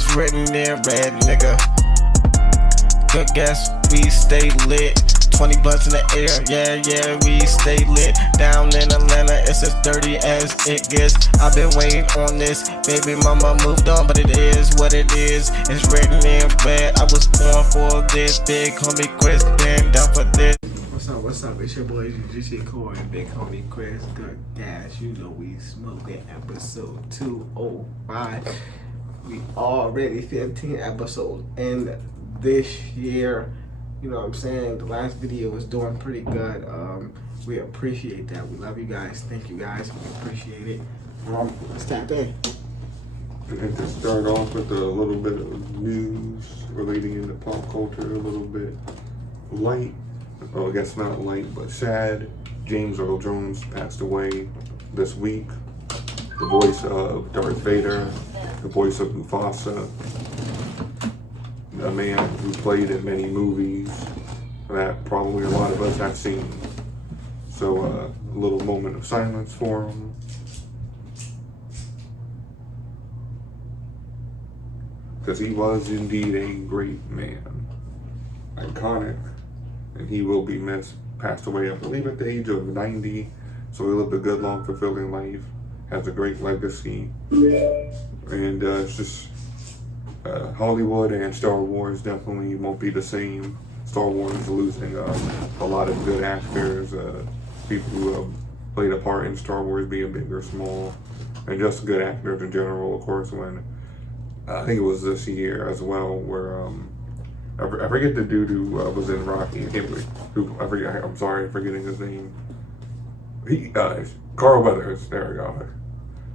It's written in red, nigga. Good guess, we stay lit. 20 blunts in the air, yeah, we stay lit. Down in Atlanta, it's as dirty as it gets. I've been waiting on this, baby mama moved on, but it is what it is. It's written in red, I was born for this. Big homie Chris, been down for this. What's up, it's your boy GC Core and Big homie Chris. Good gas, you know we smoking episode 205. We already 15 episodes in this year. You know what I'm saying? The last video was doing pretty good. We appreciate that. We love you guys. Thank you guys. We appreciate it. Let's tap in. And to start off with a little bit of news relating into pop culture, a little bit light. Well, I guess not light, but sad. James Earl Jones passed away this week. The voice of Darth Vader, the voice of Mufasa. A man who played in many movies that probably a lot of us have seen. So a little moment of silence for him. Because he was indeed a great man. Iconic. And he will be missed. Passed away, I believe, at the age of 90. So he lived a good, long, fulfilling life. Has a great legacy. And it's just... Hollywood and Star Wars definitely won't be the same. Star Wars is losing a lot of good actors, people who have played a part in Star Wars, being big or small, and just good actors in general. Of course, when I think it was this year as well, where I forget the dude who was in Rocky. I'm sorry, I'm forgetting his name. Carl Weathers. There we go.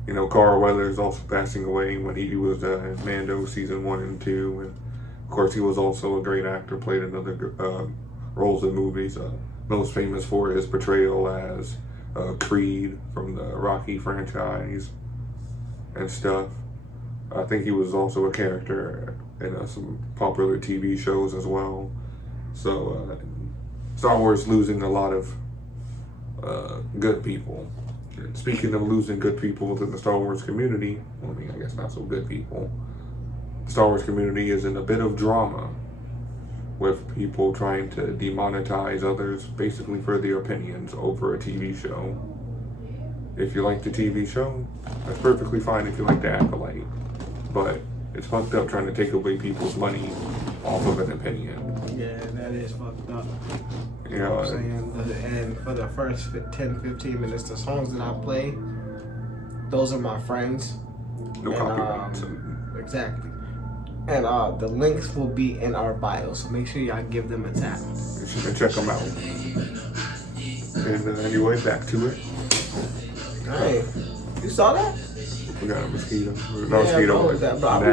You know, Carl Weathers also passing away when he was in Mando season 1 and 2. And of course, he was also a great actor, played in other roles in movies. Most famous for his portrayal as Creed from the Rocky franchise and stuff. I think he was also a character in some popular TV shows as well. So, Star Wars losing a lot of good people. Speaking of losing good people within the Star Wars community, well, I mean, I guess not so good people, the Star Wars community is in a bit of drama with people trying to demonetize others basically for their opinions over a TV show. If you like the TV show, that's perfectly fine if you like the Acolyte, but it's fucked up trying to take away people's money off of an opinion. Yeah, that is fucked up. You know what I'm saying? And for the first 10-15 minutes, the songs that I play, those are my friends. No copyrights. Exactly. And the links will be in our bio, so make sure y'all give them a tap. You should check them out. And anyway, back to it. Hey, you saw that? We got a mosquito. Bro, I be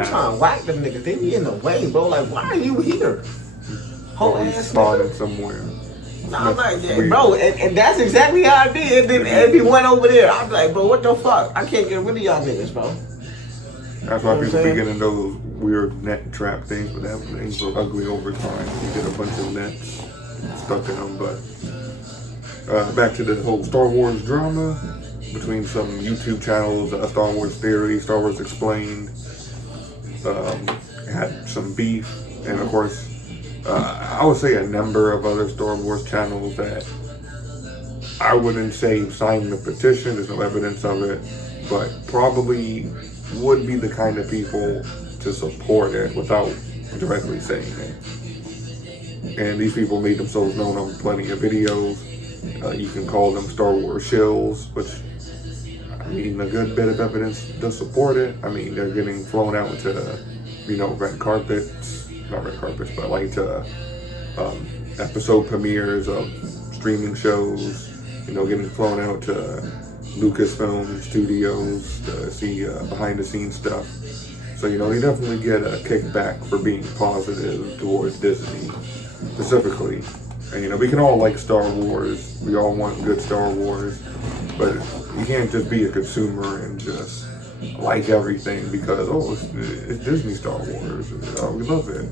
trying to whack them niggas. They be in the way, bro. Like, why are you here? Whole ass spotted somewhere. Nah, I'm like, yeah, bro, and that's exactly how I did. And he went over there. I'm like, bro, what the fuck? I can't get rid of y'all niggas, bro. That's why people be getting those weird net trap things, but that things look ugly over time. You get a bunch of nets stuck in them. But back to the whole Star Wars drama between some YouTube channels, Star Wars Theory, Star Wars Explained, had some beef, and of course, I would say a number of other Star Wars channels that I wouldn't say signed the petition, there's no evidence of it, but probably would be the kind of people to support it without directly saying it. And these people made themselves known on plenty of videos. You can call them Star Wars shills, which, I mean, a good bit of evidence does support it. I mean, they're getting flown out to, red carpets. Not red carpets, but like to episode premieres of streaming shows, getting flown out to Lucasfilm Studios to see behind the scenes stuff. So, they definitely get a kickback for being positive towards Disney specifically. And, we can all like Star Wars. We all want good Star Wars. But you can't just be a consumer and just like everything because, it's Disney Star Wars. We love it.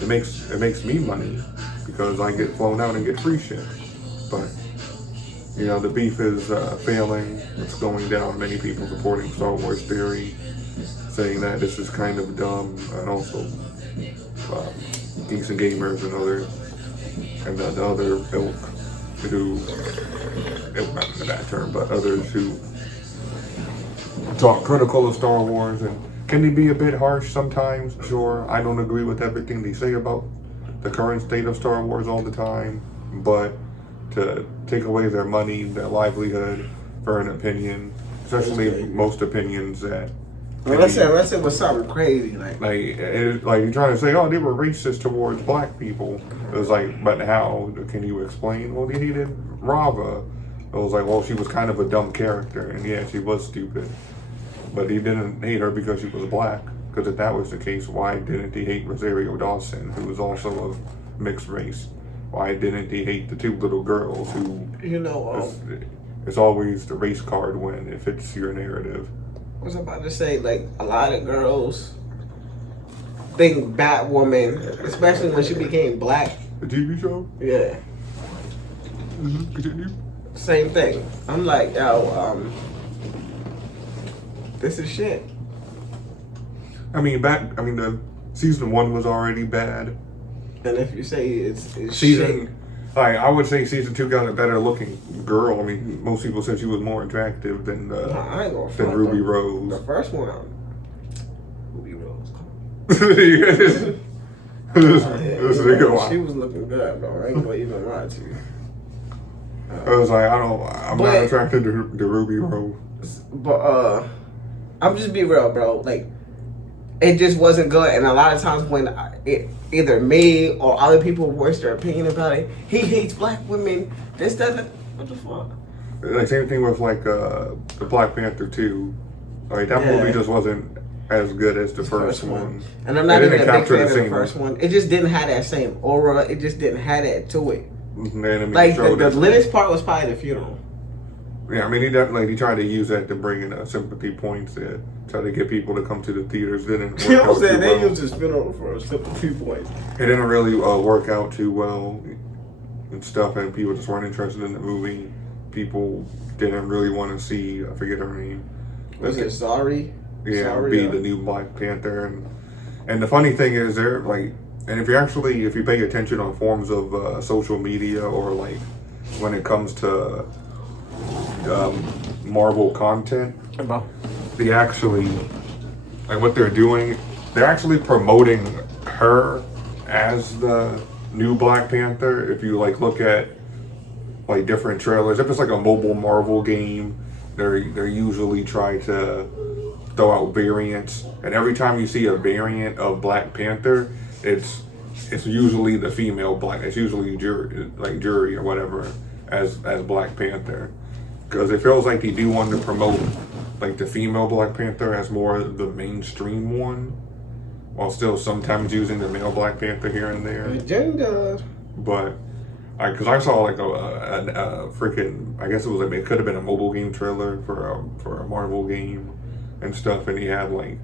It makes me money because I get flown out and get free shit. But, the beef is failing. It's going down. Many people supporting Star Wars Theory. saying that this is kind of dumb, and also geeks and gamers and the other ilk who, not in that term, but others who talk critical of Star Wars. And can they be a bit harsh sometimes? Sure, I don't agree with everything they say about the current state of Star Wars all the time, but to take away their money, their livelihood for an opinion, especially most opinions that. Unless it was something crazy, like you're trying to say, oh, they were racist towards black people. It was like, but how? Can you explain? Well, they hated Rava. It was like, well, she was kind of a dumb character, and yeah, she was stupid. But he didn't hate her because she was black. Because if that was the case, why didn't he hate Rosario Dawson, who was also of mixed race? Why didn't he hate the two little girls who? It's always the race card when it fits your narrative. I was about to say, like, a lot of girls think Batwoman, especially when she became black. The TV show? Yeah. Continue. Same thing. I'm like, yo, this is shit. The season 1 was already bad. And if you say it's season, shit. I would say season 2 got a better looking girl. I mean, most people said she was more attractive than Ruby Rose. The first one, Ruby Rose. She was looking good, though. I ain't gonna even lie to you. I was like, I'm not attracted to Ruby Rose. But I'm just be real, bro. Like, it just wasn't good, and a lot of times when it either me or other people voice their opinion about it, he hates black women. This doesn't. What the fuck? Like same thing with like the Black Panther 2. Like that movie just wasn't as good as the first one. And I'm not even a big fan of the first one. It just didn't have that same aura. It just didn't have that to it. Like the latest part was probably the funeral. Yeah, I mean he tried to use that to bring in sympathy points and try to get people to come to the theaters. Didn't work out too well. They used his funeral for sympathy points. It didn't really work out too well and stuff, and people just weren't interested in the movie. People didn't really want to see. I forget her name. Was it Zari? Yeah, the new Black Panther, and the funny thing is they're like, and if you pay attention on forms of social media or like when it comes to Marvel content, they actually, like what they're doing, they're actually promoting her as the new Black Panther. If you like look at like different trailers, if it's like a mobile Marvel game, they're usually try to throw out variants, and every time you see a variant of Black Panther, it's usually the female Black. It's usually Jury or whatever as Black Panther, because it feels like they do want to promote like the female Black Panther as more the mainstream one, while still sometimes using the male Black Panther here and there. Agenda. But because I saw like a freaking, I guess it could have been a mobile game trailer for a Marvel game and stuff, and he had like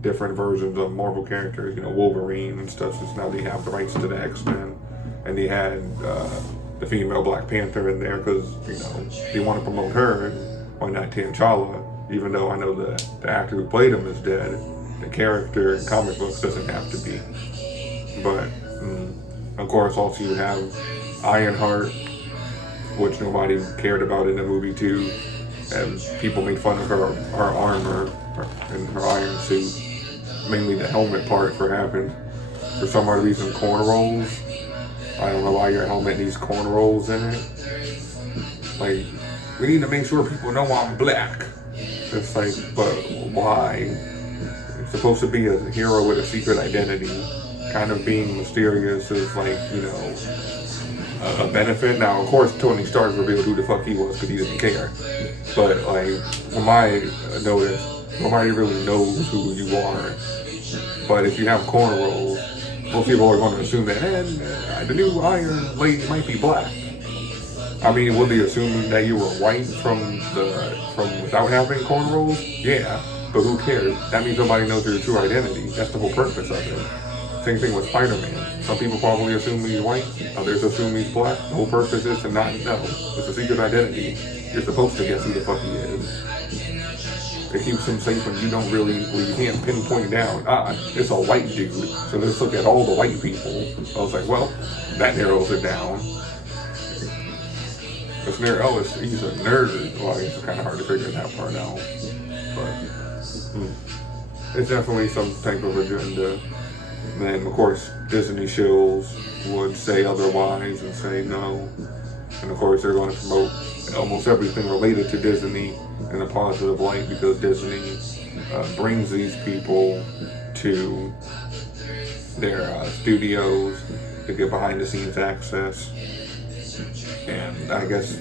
different versions of Marvel characters, Wolverine and stuff, since now they have the rights to the X-Men, and they had the female Black Panther in there because they want to promote her. Why not T'Challa? Even though I know the actor who played him is dead, the character in comic books doesn't have to be. But of course, also you have Ironheart, which nobody cared about in the movie too, and people made fun of her armor and her iron suit, mainly the helmet part for having, for some odd reason, cornrows. I don't know why your helmet needs cornrows in it. Like, we need to make sure people know I'm black. It's like, but why? It's supposed to be a hero with a secret identity. Kind of being mysterious is like, a benefit. Now, of course, Tony Stark revealed who the fuck he was because he didn't care. But like, from my notice, nobody really knows who you are. But if you have cornrows, most people are going to assume that the new Iron Lady might be black. I mean, would they assume that you were white from without having cornrows? Yeah, but who cares? That means nobody knows your true identity. That's the whole purpose of it. Same thing with Spider-Man. Some people probably assume he's white, others assume he's black. The whole purpose is to not know. It's a secret identity. You're supposed to guess who the fuck he is. It keeps them safe when you don't really, when you can't pinpoint down, it's a white dude, so let's look at all the white people. I was like, well, that narrows it down. It's he's a nerd. Well, I guess it's kind of hard to figure that part out. But it's definitely some type of agenda. And of course, Disney shows would say otherwise and say no. And of course, they're going to promote almost everything related to Disney in a positive light because Disney brings these people to their studios to get behind the scenes access. And I guess,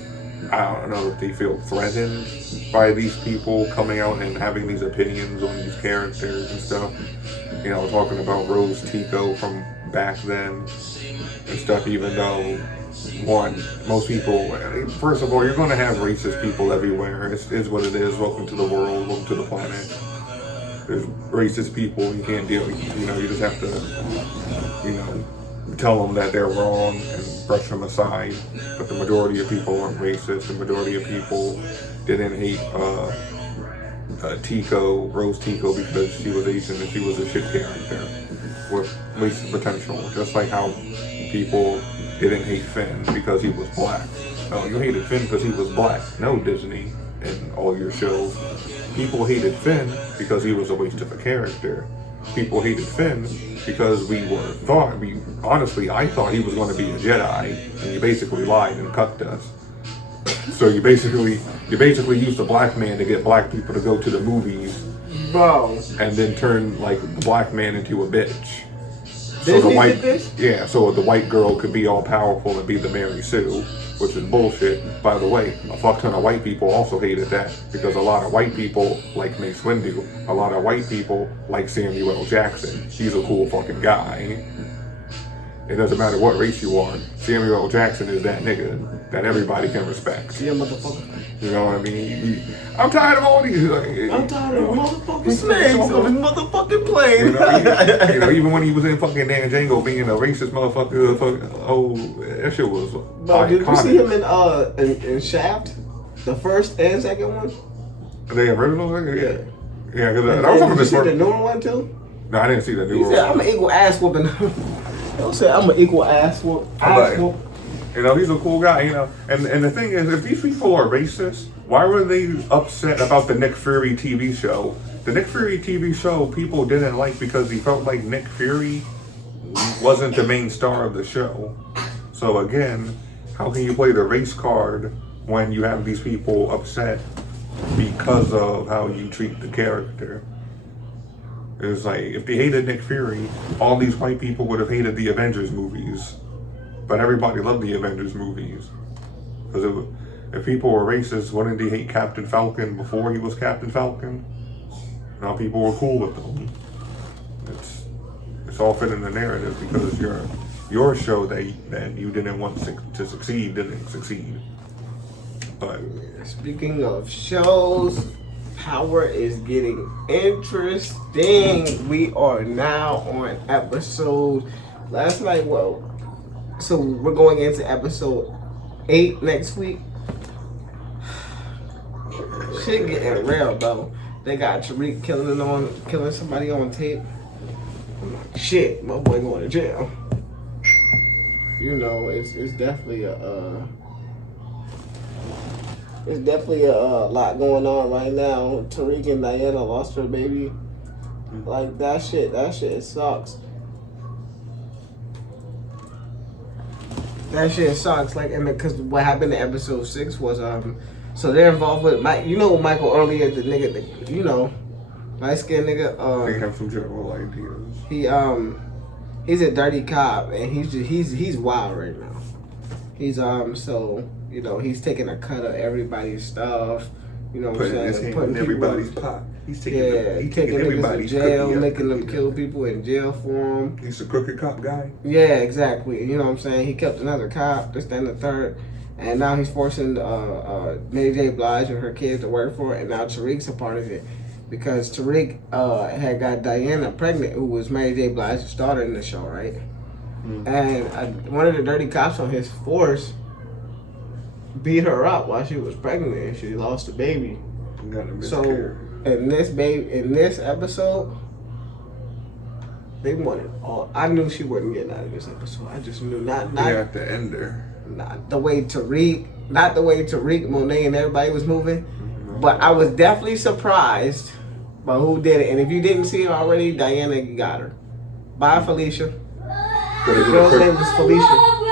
I don't know if they feel threatened by these people coming out and having these opinions on these characters and stuff. You know, talking about Rose Tico from back then and stuff, even though, most people, first of all, you're going to have racist people everywhere. It's what it is. Welcome to the world. Welcome to the planet. There's racist people. You can't deal with, you just have to, tell them that they're wrong and brush them aside. But the majority of people aren't racist. The majority of people didn't hate Rose Tico, because she was Asian and she was a shit character with racist potential. Just like how people didn't hate Finn because he was black. No, you hated Finn because he was black. No, Disney and all your shows. People hated Finn because he was a waste of a character. People hated Finn because honestly, I thought he was going to be a Jedi, and you basically lied and cucked us. So you basically used a black man to get black people to go to the movies, bro, and then turn like the black man into a bitch. So so the white girl could be all powerful and be the Mary Sue, which is bullshit. By the way, a fuck ton of white people also hated that because a lot of white people like Mace Windu. A lot of white people like Samuel L. Jackson. He's a cool fucking guy. It doesn't matter what race you are. Samuel L. Jackson is that nigga that everybody can respect. Yeah, motherfucker. You know what I mean? I'm tired of all these. I'm tired of motherfucking snakes on this motherfucking plane. Even when he was in fucking Dan Django being a racist motherfucker, that shit was. Bro, did you see him in Shaft? The first and second one? The original one? Yeah. Yeah, because I was talking about the new one too? No, I didn't see the new one. He said, I'm an equal ass whooping. Don't say I'm an equal ass whoop. He's a cool guy, And the thing is, if these people are racist, why were they upset about the Nick Fury TV show? The Nick Fury TV show people didn't like because he felt like Nick Fury wasn't the main star of the show. So again, how can you play the race card when you have these people upset because of how you treat the character? It's like, if they hated Nick Fury, all these white people would have hated the Avengers movies. But everybody loved the Avengers movies. Because if people were racist, wouldn't they hate Captain Falcon before he was Captain Falcon? Now people were cool with them. It's all fit in the narrative because your show that you didn't want to succeed didn't succeed. But speaking of shows, Power is getting interesting. We are now on episode. Last night, so we're going into episode 8 next week. Shit getting real, though. They got Tariq killing somebody on tape. I'm like, shit, my boy going to jail. It's definitely a lot going on right now. Tariq and Diana lost her baby. Like that shit sucks. That shit sucks. Like, and because what happened in episode 6 was so they're involved with Michael earlier, the nigga, light skinned nigga. They have some general ideas. He's a dirty cop and he's wild right now. He's he's taking a cut of everybody's stuff. You know what I'm saying? Putting everybody's pot. He's taking everybody's to jail, making them kill people in jail for him. He's a crooked cop guy. Yeah, exactly. You know what I'm saying? He kept another cop, this, that, and the third. And now he's forcing Mary J. Blige and her kids to work for it. And now Tariq's a part of it. Because Tariq had got Diana pregnant, who was Mary J. Blige's daughter in the show, right? Mm-hmm. And one of the dirty cops on his force beat her up while she was pregnant and she lost the baby. Got a miscarriage. in this episode, they wanted all. I knew she wasn't getting out of this episode. I just knew not at the end there. Not the way Tariq, Monet, and everybody was moving. But I was definitely surprised by who did it. And if you didn't see it already, Diana got her. Bye, Felicia. The girl's name was Felicia.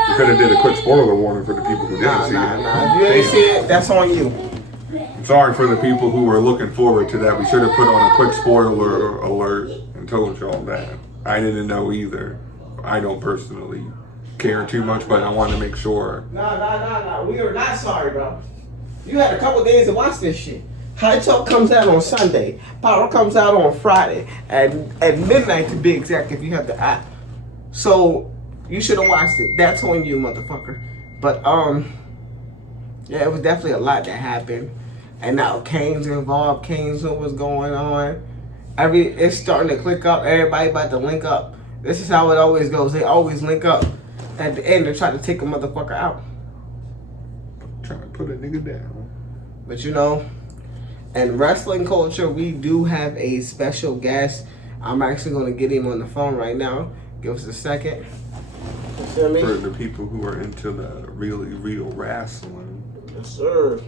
You could have did a quick spoiler warning for the people who didn't see it. Nah. If you didn't see it, that's on you. I'm sorry for the people who were looking forward to that. We should have put on a quick spoiler alert and told y'all that. I didn't know either. I don't personally care too much, but I want to make sure. No. We are not sorry, bro. You had a couple days to watch this shit. High Talk comes out on Sunday. Power comes out on Friday. At midnight to be exact if you have the app. So you should have watched it. That's on you, motherfucker. But yeah, it was definitely a lot that happened. And now Kane's involved. Kane's know what's going on. It's starting to click up. Everybody about to link up. This is how it always goes. They always link up. At the end, they're trying to take a motherfucker out. Trying to put a nigga down. But you know, in wrestling culture, we do have a special guest. I'm actually going to get him on the phone right now. Give us a second. You feel me? For the people who are into the really real wrestling. Yes, sir.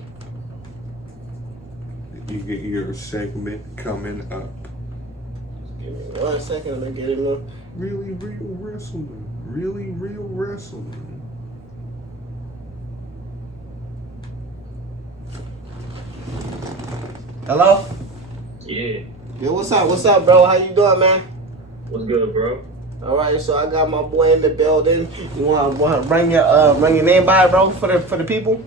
You get your segment coming up. Give me 1 second to get him on. Really real wrestling. Really real wrestling. Hello? Yeah. Yo, what's up? What's up, bro? How you doing, man? What's good, bro? All right, so I got my boy in the building. You want to bring your name by, bro, for the people?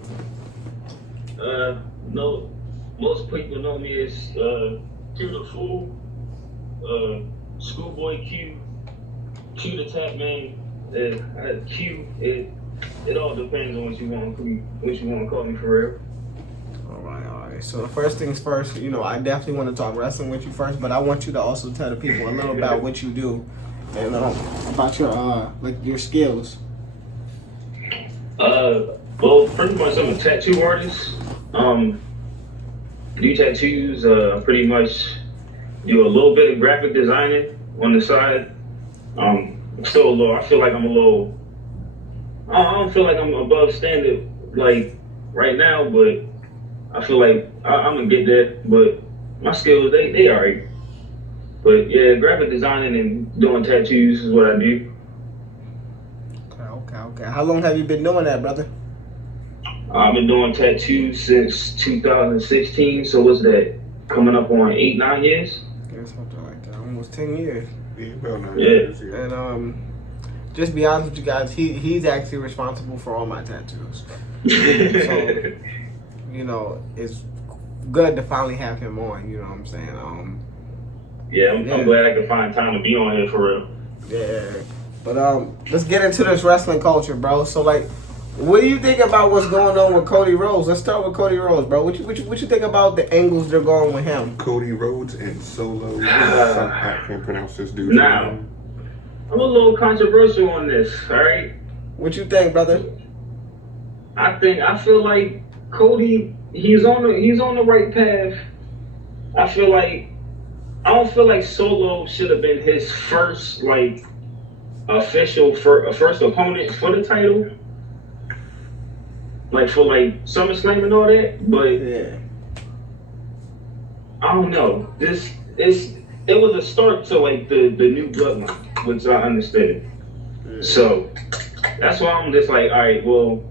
No. Most people know me as Q the Fool, Schoolboy Q, Q the Tap Man. Q. It all depends on what you want to call me for real. All right. So the first things first, you know, I definitely want to talk wrestling with you first, but I want you to also tell the people a little about what you do and about your skills. Well, pretty much I'm a tattoo artist. Do tattoos. Pretty much do a little bit of graphic designing on the side. Still a little. I feel like I'm a little. I don't feel like I'm above standard like right now, but I feel like I'm gonna get there. But my skills, they alright. But yeah, graphic designing and doing tattoos is what I do. Okay. How long have you been doing that, brother? I've been doing tattoos since 2016. So what's that? Coming up on 8-9 years? Yeah, something like that. Almost 10 years. Yeah, about 9 Yeah. years. Yeah. And just be honest with you guys, he's actually responsible for all my tattoos. So, you know, it's good to finally have him on. You know what I'm saying? Yeah, I'm glad I could find time to be on here for real. Yeah. But let's get into this wrestling culture, bro. So like, what do you think about what's going on with Cody Rhodes? Let's start with Cody Rhodes, bro. What you think about the angles they're going with him? Cody Rhodes and Solo. I can't pronounce this dude's Now, name. I'm a little controversial on this, alright? What you think, brother? I feel like Cody, he's on the right path. I don't feel like Solo should have been his first official first opponent for the title. Like for SummerSlam and all that, but Yeah. I don't know. It was a start to the new bloodline, which I understood. Yeah. So that's why I'm just like, all right, well,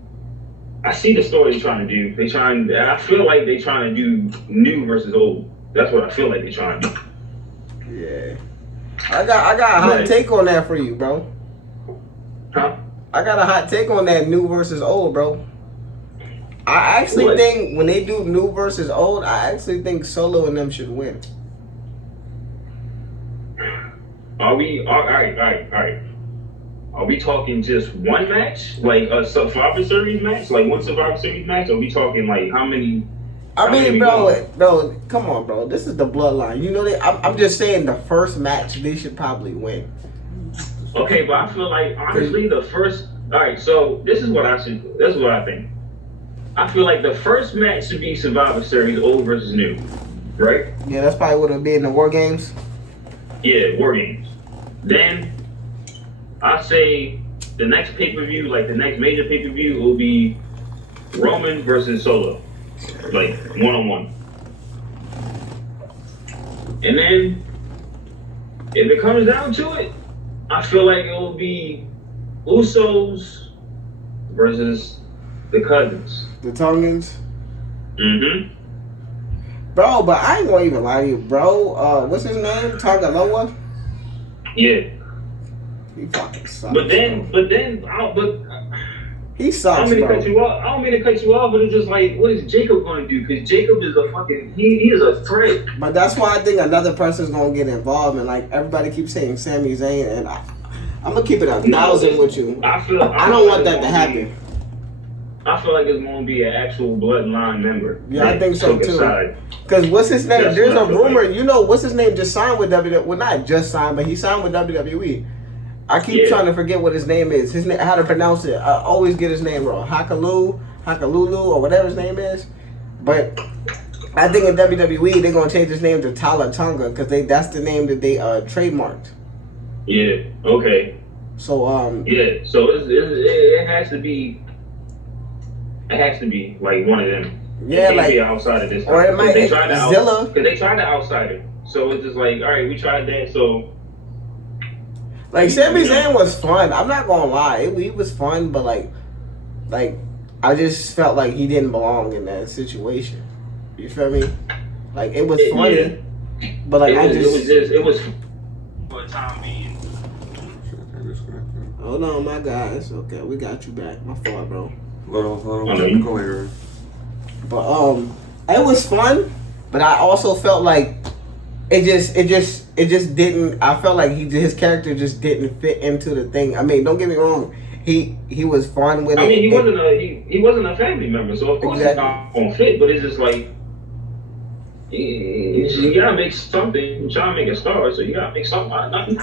I see the story they're trying to do. I feel like they're trying to do new versus old. That's what I feel like they're trying to do. Yeah. I got a hot take on that for you, bro. Huh? I got a hot take on that new versus old, bro. I actually think when they do new versus old, I actually think Solo and them should win. All right. Are we talking just one match? Like a Survivor Series match? Like one Survivor Series match? Or are we talking how many? I mean, bro, come on, bro. This is the bloodline. You know, I'm just saying the first match they should probably win. Okay, but I feel like honestly the first. All right, so this is what I think. I feel like the first match should be Survivor Series old versus new. right? Yeah, that's probably what it'll be in the War Games. Yeah, War Games. Then I say the next pay-per-view, like the next major pay-per-view, will be Roman versus Solo, like one-on-one. And then if it comes down to it, I feel like it will be Usos versus the Cousins. The Tongans. Mm-hmm. Bro, but I ain't gonna even lie to you, bro. What's his name? Tagaloa? Yeah. He fucking sucks. But then, he I sucks, don't mean to bro. cut you off. I don't mean to cut you off, but it's just like, what is Jacob going to do? Because Jacob is a fucking, he is a threat. But that's why I think another person's gonna get involved, and like everybody keeps saying Sami Zayn, and I'm gonna keep it 1,000 with you. I don't want that to happen. I feel like it's going to be an actual bloodline member. Yeah, I think so too. Because what's his name? That's There's what a I feel rumor. like. You know, what's his name? Just signed with WWE. Well, not just signed, but he signed with WWE. I keep trying to forget what his name is. His name, how to pronounce it. I always get his name wrong. Hakalulu, or whatever his name is. But I think in WWE they're gonna change his name to Tala Tonga because that's the name that they trademarked. Yeah. Okay. So Yeah. So it has to be. It has to be like one of them. yeah, it can't like be outside of this. or it might they tried to Zilla. Because they tried to outside it. So it's just like, all right, we tried that. So Like Sami Zayn was fun. I'm not gonna lie, he was fun, but like I just felt like he didn't belong in that situation. You feel me? Like it was funny, but like it was for a time being. Hold on, my guy. It's okay. We got you back. My fault, bro. Little technical errors. But it was fun, but I also felt like it just didn't. I felt like his character just didn't fit into the thing. I mean, don't get me wrong. He was fun with it. I mean, he wasn't a family member, so of course it's not gonna fit. But it's just like you gotta make something. You're trying to make a star, so you gotta make something out of nothing.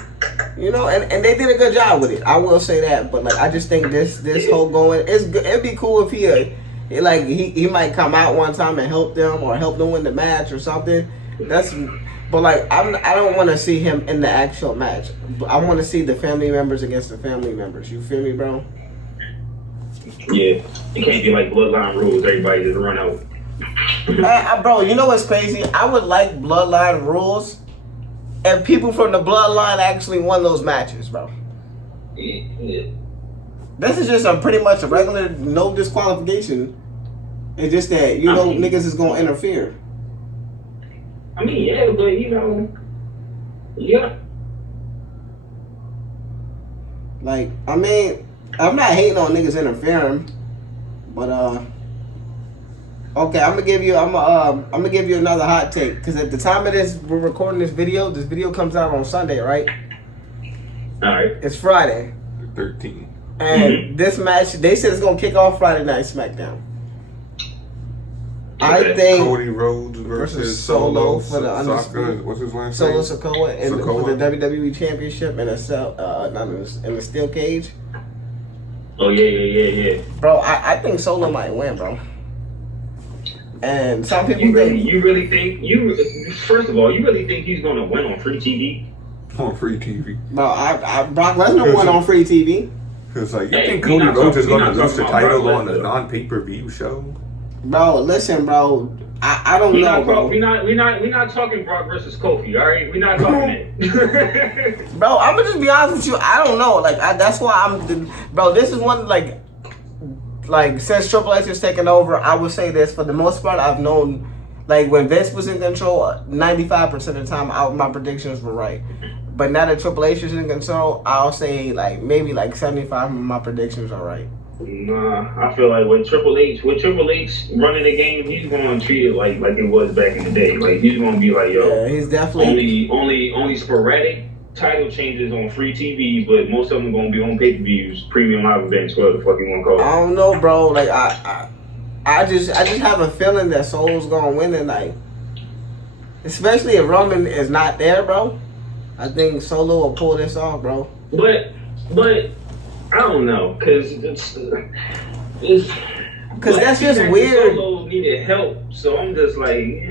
You know, and they did a good job with it. I will say that. But like, I just think this whole going, it's good. It'd be cool if he might come out one time and help them or help them win the match or something. But like, I don't want to see him in the actual match. I want to see the family members against the family members. You feel me, bro? Yeah, it can't be like bloodline rules. Everybody just run out. Bro, you know what's crazy? I would like bloodline rules if people from the bloodline actually won those matches, bro. Yeah. This is just pretty much a regular no disqualification. It's just that niggas is gonna interfere. I mean, yeah, but yeah. Like, I mean, I'm not hating on niggas interfering, but okay, I'm gonna give you another hot take because at the time of this, we're recording this video comes out on Sunday, right? All right. It's Friday. 13. And this match, they said it's gonna kick off Friday Night SmackDown. I think Cody Rhodes versus Solo for the Saka, what's his last Solo name? Sikoa and for the WWE Championship in the steel cage. Oh yeah. Bro, I think Solo might win, bro. And some people First of all, you really think he's gonna win on free TV? On free TV. Bro, Brock Lesnar won on free TV. Because like, you think Cody Rhodes is going to lose the title on a non-pay-per-view show? Bro, listen, bro. I don't know, bro. We're not talking Brock versus Kofi, all right? We're not talking that. Bro, I'm gonna just be honest with you. I don't know. Like, that's why bro. This is one like since Triple H has taken over, I would say this for the most part. I've known, like when Vince was in control, 95% of the time, my predictions were right. But now that Triple H is in control, I'll say like maybe like 75% of my predictions are right. Nah, I feel like with Triple H running the game, he's going to treat it like it was back in the day. Like he's going to be like, yo, yeah, he's definitely only sporadic title changes on free TV, but most of them going to be on pay-per-views, premium live events, whatever the fuck you want to call it. I don't know, bro. Like I just have a feeling that Solo's going to win tonight, especially if Roman is not there, bro. I think Solo will pull this off, bro. But I don't know, cause it's Cause that's just weird. Solo needed help, so I'm just like,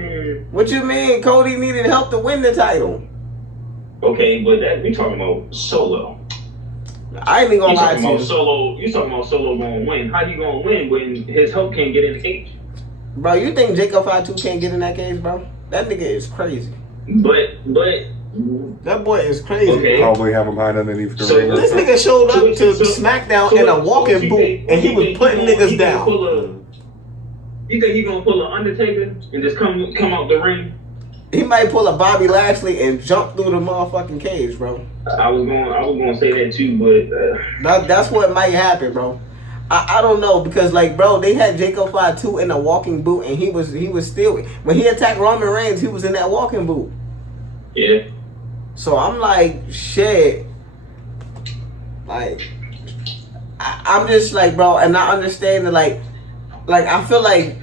What you mean? Cody needed help to win the title. okay, but that we talking about Solo. I ain't even gonna lie to you. You talking about Solo gonna win? How you gonna win when his help can't get in the cage? Bro, you think Jacob 5'2" can't get in that cage, bro? That nigga is crazy. But that boy is crazy. Okay. Probably have him hide underneath the ring. This nigga showed up to SmackDown in a walking boot, and he was putting niggas down. You think he gonna pull an Undertaker and just come out the ring? He might pull a Bobby Lashley and jump through the motherfucking cage, bro. I was gonna say that too, but that's what might happen, bro. I don't know, because like, bro, they had Jacob 5'2" in a walking boot, and he was still, when he attacked Roman Reigns, he was in that walking boot. Yeah. So I'm like, shit. Like, I'm just like, bro, and I understand that, like I feel like,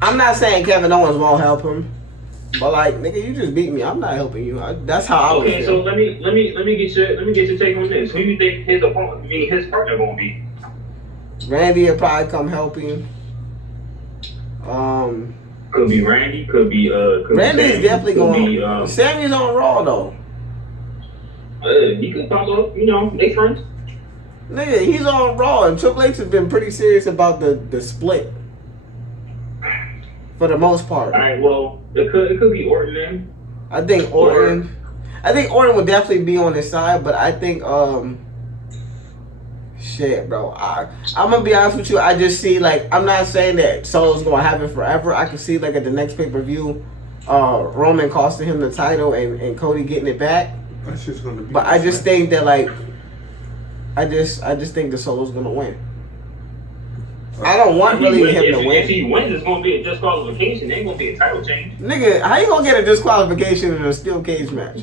I'm not saying Kevin Owens won't help him, but like, nigga, you just beat me. I'm not helping you. That's how I would feel. Okay, so let me get your take on this. Who do you think his partner gonna be? Randy will probably come help him. Could be Randy. Could be Randy is definitely going. Sammy's on Raw though. He could pop up. You know, they friends. Nigga, he's on Raw, and Triple H has been pretty serious about the split. For the most part. All right. Well, it could be Orton then. I think Orton would definitely be on his side, but I think shit, bro. I'm gonna be honest with you. I just see, like, I'm not saying that Solo's gonna have it forever. I can see, like, at the next pay-per-view, Roman costing him the title and Cody getting it back. That's just gonna be. But I just think that, like, I just think the Solo's gonna win. I don't want really him to win. If he wins, it's gonna be a disqualification. It ain't gonna be a title change. Nigga, how you gonna get a disqualification in a steel cage match?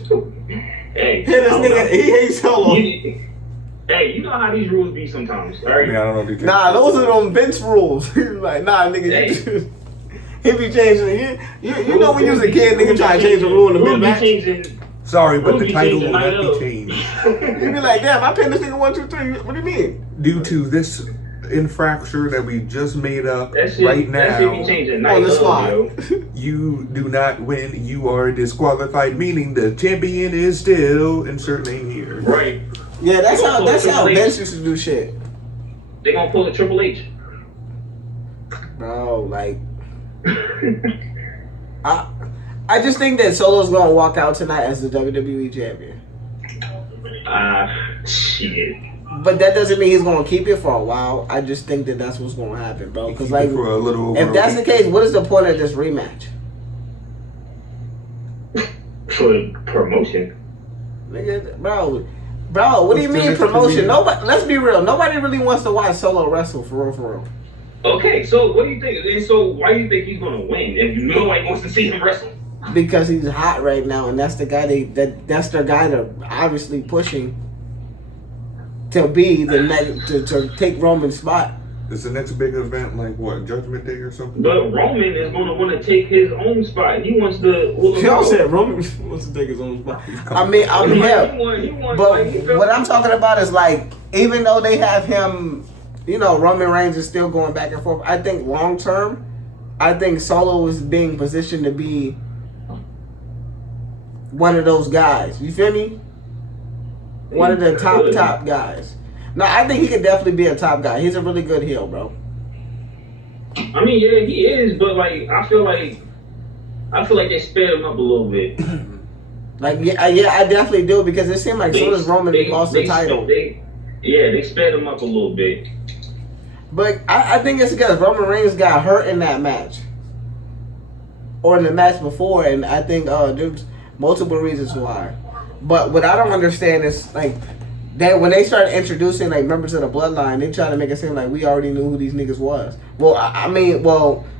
Hey, this nigga, he hates Solo. Hey, you know how these rules be sometimes, right? Yeah, I don't know if you Nah, those are them bench rules. He's like, nah, nigga, hey. he be changing. You know when you was a kid, nigga try to change the rule in the mid-match? Sorry, but the title will not be changed. You be like, damn, I pinned this nigga 1, 2, 3. What do you mean? Due to this infraction that we just made up right now, on the spot. You do not win. You are disqualified, meaning the champion is still insert name here. Right. Yeah, that's how Vince used to do shit. They gonna pull a Triple H. Bro, like, I just think that Solo's gonna walk out tonight as the WWE champion. Shit. But that doesn't mean he's gonna keep it for a while. I just think that that's what's gonna happen, bro. Because like, for a little if that's the case, what is the point of this rematch? For promotion. Nigga, bro, what do you mean promotion? Nobody. Let's be real. Nobody really wants to watch Solo wrestle for real. Okay, so what do you think? And so why do you think he's gonna win if nobody wants to see him wrestle? Because he's hot right now, and that's the guy that's their guy they're obviously pushing to be the next to take Roman's spot. Is the next big event like what, Judgment Day or something? But Roman is gonna want to take his own spot. He wants to. Y'all said Roman wants to take his own spot. I mean, I'm him. But what I'm talking about is, like, even though they have him, you know, Roman Reigns is still going back and forth. I think long term, I think Solo is being positioned to be one of those guys. You feel me? One of the top guys. No, I think he could definitely be a top guy. He's a really good heel, bro. I mean, yeah, he is, but like, I feel like they sped him up a little bit. Like, yeah, I definitely do, because it seemed like as soon as Roman lost the title. They sped him up a little bit. But I think it's because Roman Reigns got hurt in that match, or in the match before, and I think there's multiple reasons why. But what I don't understand is, like, when they started introducing, like, members of the bloodline, they tried to make it seem like we already knew who these niggas was. Well, I mean,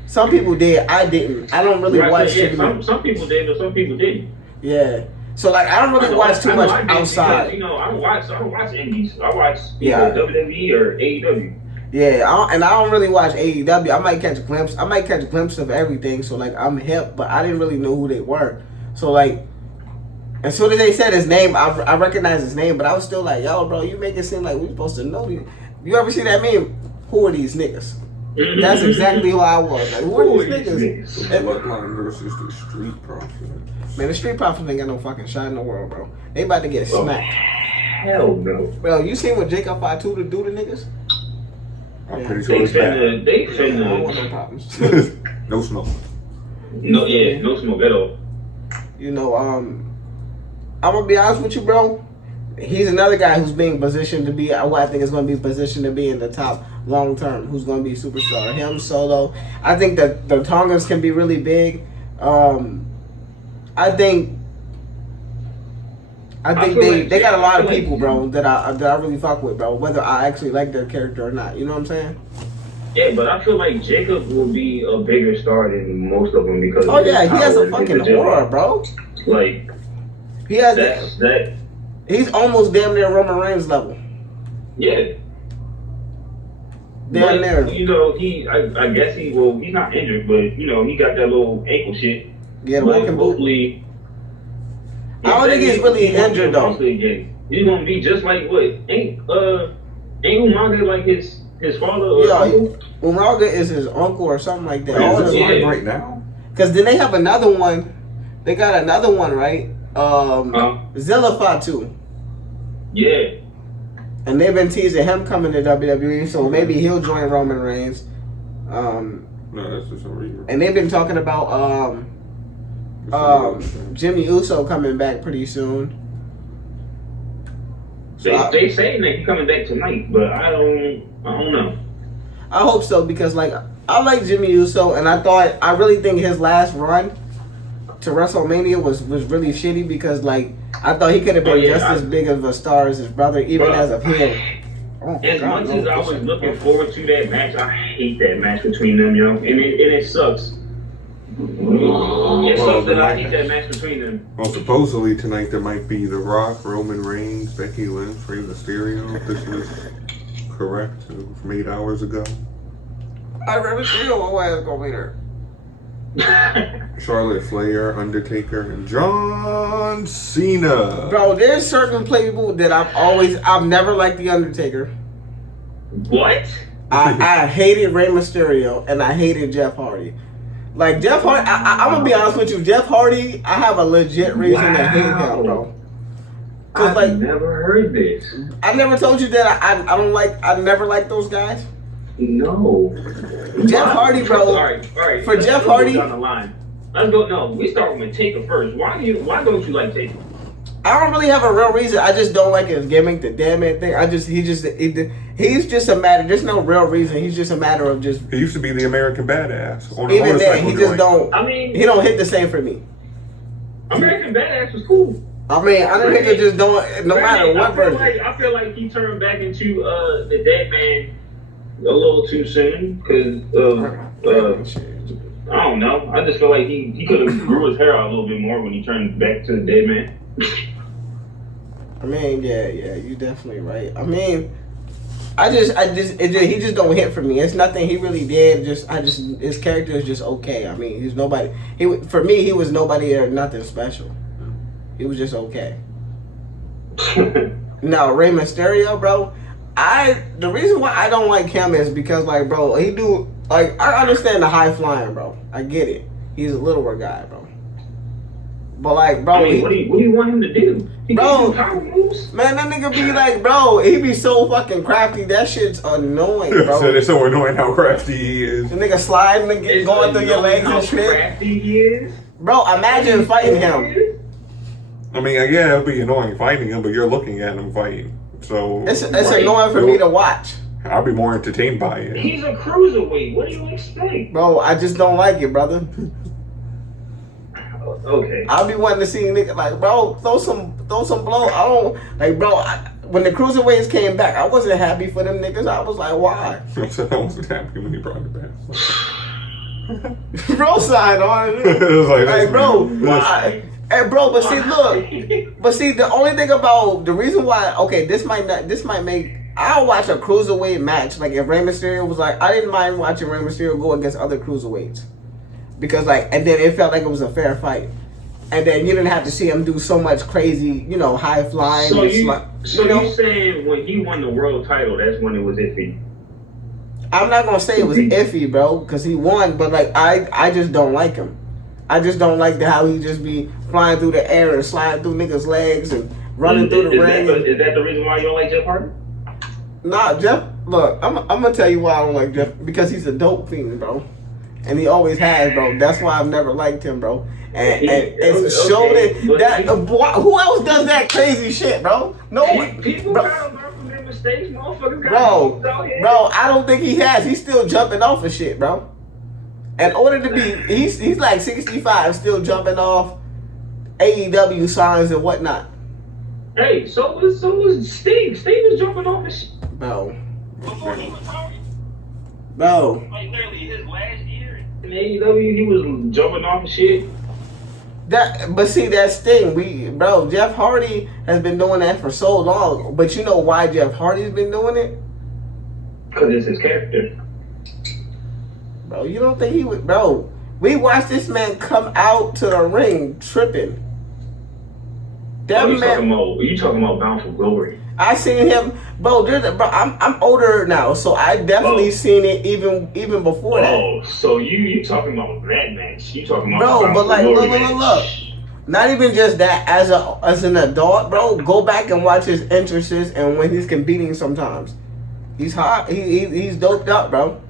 some people did. I didn't. I don't really watch too much. Some people did, but some people didn't. Yeah. So, like, I don't really watch too much outside. Because, you know, I don't watch indies. I watch WWE or AEW. Yeah, I don't really watch AEW. I might catch a glimpse of everything. So, like, I'm hip, but I didn't really know who they were. So, like, as soon as they said his name, I recognized his name, but I was still like, yo, bro, you make it seem like we supposed to know you. You ever see that meme? Who are these niggas? That's exactly who I was. Like, who are these niggas? The Bloodline versus the Street Profits. Man, the Street Profits ain't got no fucking shot in the world, bro. They about to get smacked. Hell no. Bro, you seen what Jacob Fatu to do to niggas? I'm pretty sure it's bad. They I don't want finna. no problems. No smoke. No smoke at all. You know, I'm gonna be honest with you, bro. He's another guy who's being positioned to be, who I think is going to be positioned to be in the top long term, who's going to be a superstar. Him, Solo. I think that the Tongans can be really big. I think they got a lot of people, bro, that I really fuck with, bro. Whether I actually like their character or not, you know what I'm saying? Yeah, but I feel like Jacob will be a bigger star than most of them because. Oh yeah, he has a power fucking and aura, bro. Like He has that. He's almost damn near Roman Reigns level. Yeah. Damn near. You know, I guess he's not injured, but you know, he got that little ankle shit. Yeah, the walking boot. Hopefully. I don't think he's really injured though. He's gonna be just like what? Ain't Umaga like his father or uncle? Umaga is his uncle or something like that. Is this live right now? Because then they have another one. They got another one, right? Zilla Fatu. Yeah. And they've been teasing him coming to WWE, so maybe he'll join Roman Reigns. No, that's just a reason. And they've been talking about Jimmy Uso coming back pretty soon. They saying that he's coming back tonight, but I don't know. I hope so because like I like Jimmy Uso, and I really think his last run to WrestleMania was really shitty because like I thought he could have been as big of a star as his brother, even as a heel. As much as I was looking forward to that match, I hate that match between them, yo, and it sucks. It sucks that I hate that match between them. Well, supposedly tonight there might be The Rock, Roman Reigns, Becky Lynch, Rey Mysterio. If this was correct from 8 hours ago. I remember Mysterio, my ass gonna be there. Charlotte Flair, Undertaker, and John Cena. Bro, there's certain people that I've never liked the Undertaker. What? I hated Rey Mysterio and I hated Jeff Hardy. Like Jeff Hardy, I'm gonna be honest with you, Jeff Hardy, I have a legit reason to hate him, bro. I've never heard this. I never told you that I never liked those guys. No. Jeff Hardy, bro. All right. For Jeff Hardy, down the line. Let's go. No, we start with Taker first. Why don't you like Taker? I don't really have a real reason. I just don't like his gimmick, the damn it thing. He's just a matter. There's no real reason. He's just a matter of just. He used to be the American badass. On Even then, he just don't. I mean, he don't hit the same for me. American Badass was cool. I mean, Undertaker just don't. No matter what version. I feel like he turned back into the dead man a little too soon because I don't know. I just feel like he could have grew his hair out a little bit more when he turned back to the dead man. I mean, yeah, you definitely right. I mean, he just don't hit for me. It's nothing he really did. His character is just okay. I mean, he's nobody. For me, he was nobody or nothing special. He was just okay. Now, Rey Mysterio, bro. The reason why I don't like him is because, like, bro, I understand the high flying, bro. I get it. He's a littler guy, bro. But like, bro, I mean, what do you want him to do? Bro, man, that nigga be like, bro, he be so fucking crafty. That shit's annoying, bro. It's so annoying how crafty he is. The nigga sliding and going through your legs and shit. Crafty he is. Bro, imagine fighting him. I mean, yeah, it'll be annoying fighting him, but you're looking at him fighting. So it's annoying for me to watch. I'll be more entertained by it. He's a cruiserweight. What do you expect? Bro, I just don't like it, brother. Okay. I'll be wanting to see nigga like, bro, throw some blow. I don't like, bro. When the cruiserweights came back, I wasn't happy for them niggas. I was like, why? I said I wasn't happy when he brought it back. Bro signed on it. It was like bro, why? Hey, bro, but see, look, the only thing about the reason why, okay, this might make. I'll watch a cruiserweight match. Like if Rey Mysterio was like, I didn't mind watching Rey Mysterio go against other cruiserweights. Because and then it felt like it was a fair fight. And then you didn't have to see him do so much crazy, high flying. So you saying when he won the world title, that's when it was iffy? I'm not gonna say it was iffy, bro, because he won, but like I just don't like him. I just don't like how he just be flying through the air and sliding through niggas' legs and running through the ring. Is that the reason why you don't like Jeff Hardy? Nah, Jeff. Look, I'm gonna tell you why I don't like Jeff, because he's a dope fiend, bro, and he always has, bro. That's why I've never liked him, bro. And it's showed that who else does that crazy shit, bro? No one. People Bro. gotta learn from their mistakes, motherfuckers. Bro, I don't think he has. He's still jumping off of shit, bro. In order to be, he's like 65, still jumping off AEW signs and whatnot. Hey, so was Steve. Steve was jumping off his shit. Bro. Before he retired. Bro. Like literally his last year in AEW, he was jumping off his shit. But see, that's the thing. Jeff Hardy has been doing that for so long. But you know why Jeff Hardy's been doing it? Because it's his character. Bro, you don't think he would? Bro, we watched this man come out to the ring tripping. That You talking about Bound for Glory? I seen him, bro. I'm older now, so I definitely seen it even before that. Oh, so you talking about that match? You talking about bro? But like, look. Not even just that. As an adult, bro, go back and watch his entrances and when he's competing. Sometimes he's hot. He's doped up, bro.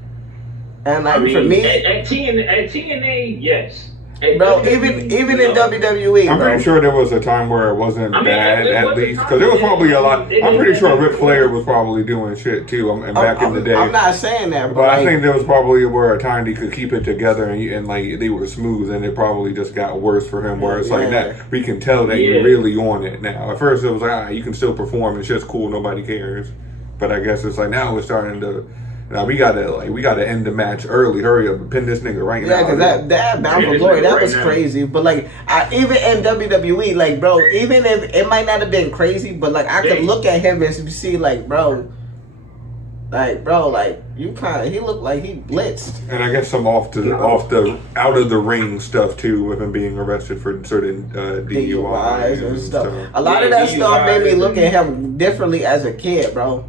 And like for me, at TNA, yes. Bro, even in WWE, I'm pretty sure there was a time where it wasn't bad, at least, because there was probably a lot. I'm pretty sure Ric Flair was probably doing shit too, and back in the day. I'm not saying that, but I think there was probably where a time they could keep it together and like they were smooth, and it probably just got worse for him. Where it's like that, we can tell that you're really on it now. At first, it was like you can still perform, it's just cool, nobody cares. But I guess it's like now we're starting to. Now we gotta end the match early. Hurry up, pin this nigga right now. Yeah, because that Bound for Glory, that was crazy. But like, even in WWE, like, bro, even if it might not have been crazy, but like I could look at him and see, like, bro, you he looked like he blitzed. And I guess some out of the ring stuff too, with him being arrested for certain DUIs and stuff. A lot of that stuff made me look at him differently as a kid, bro.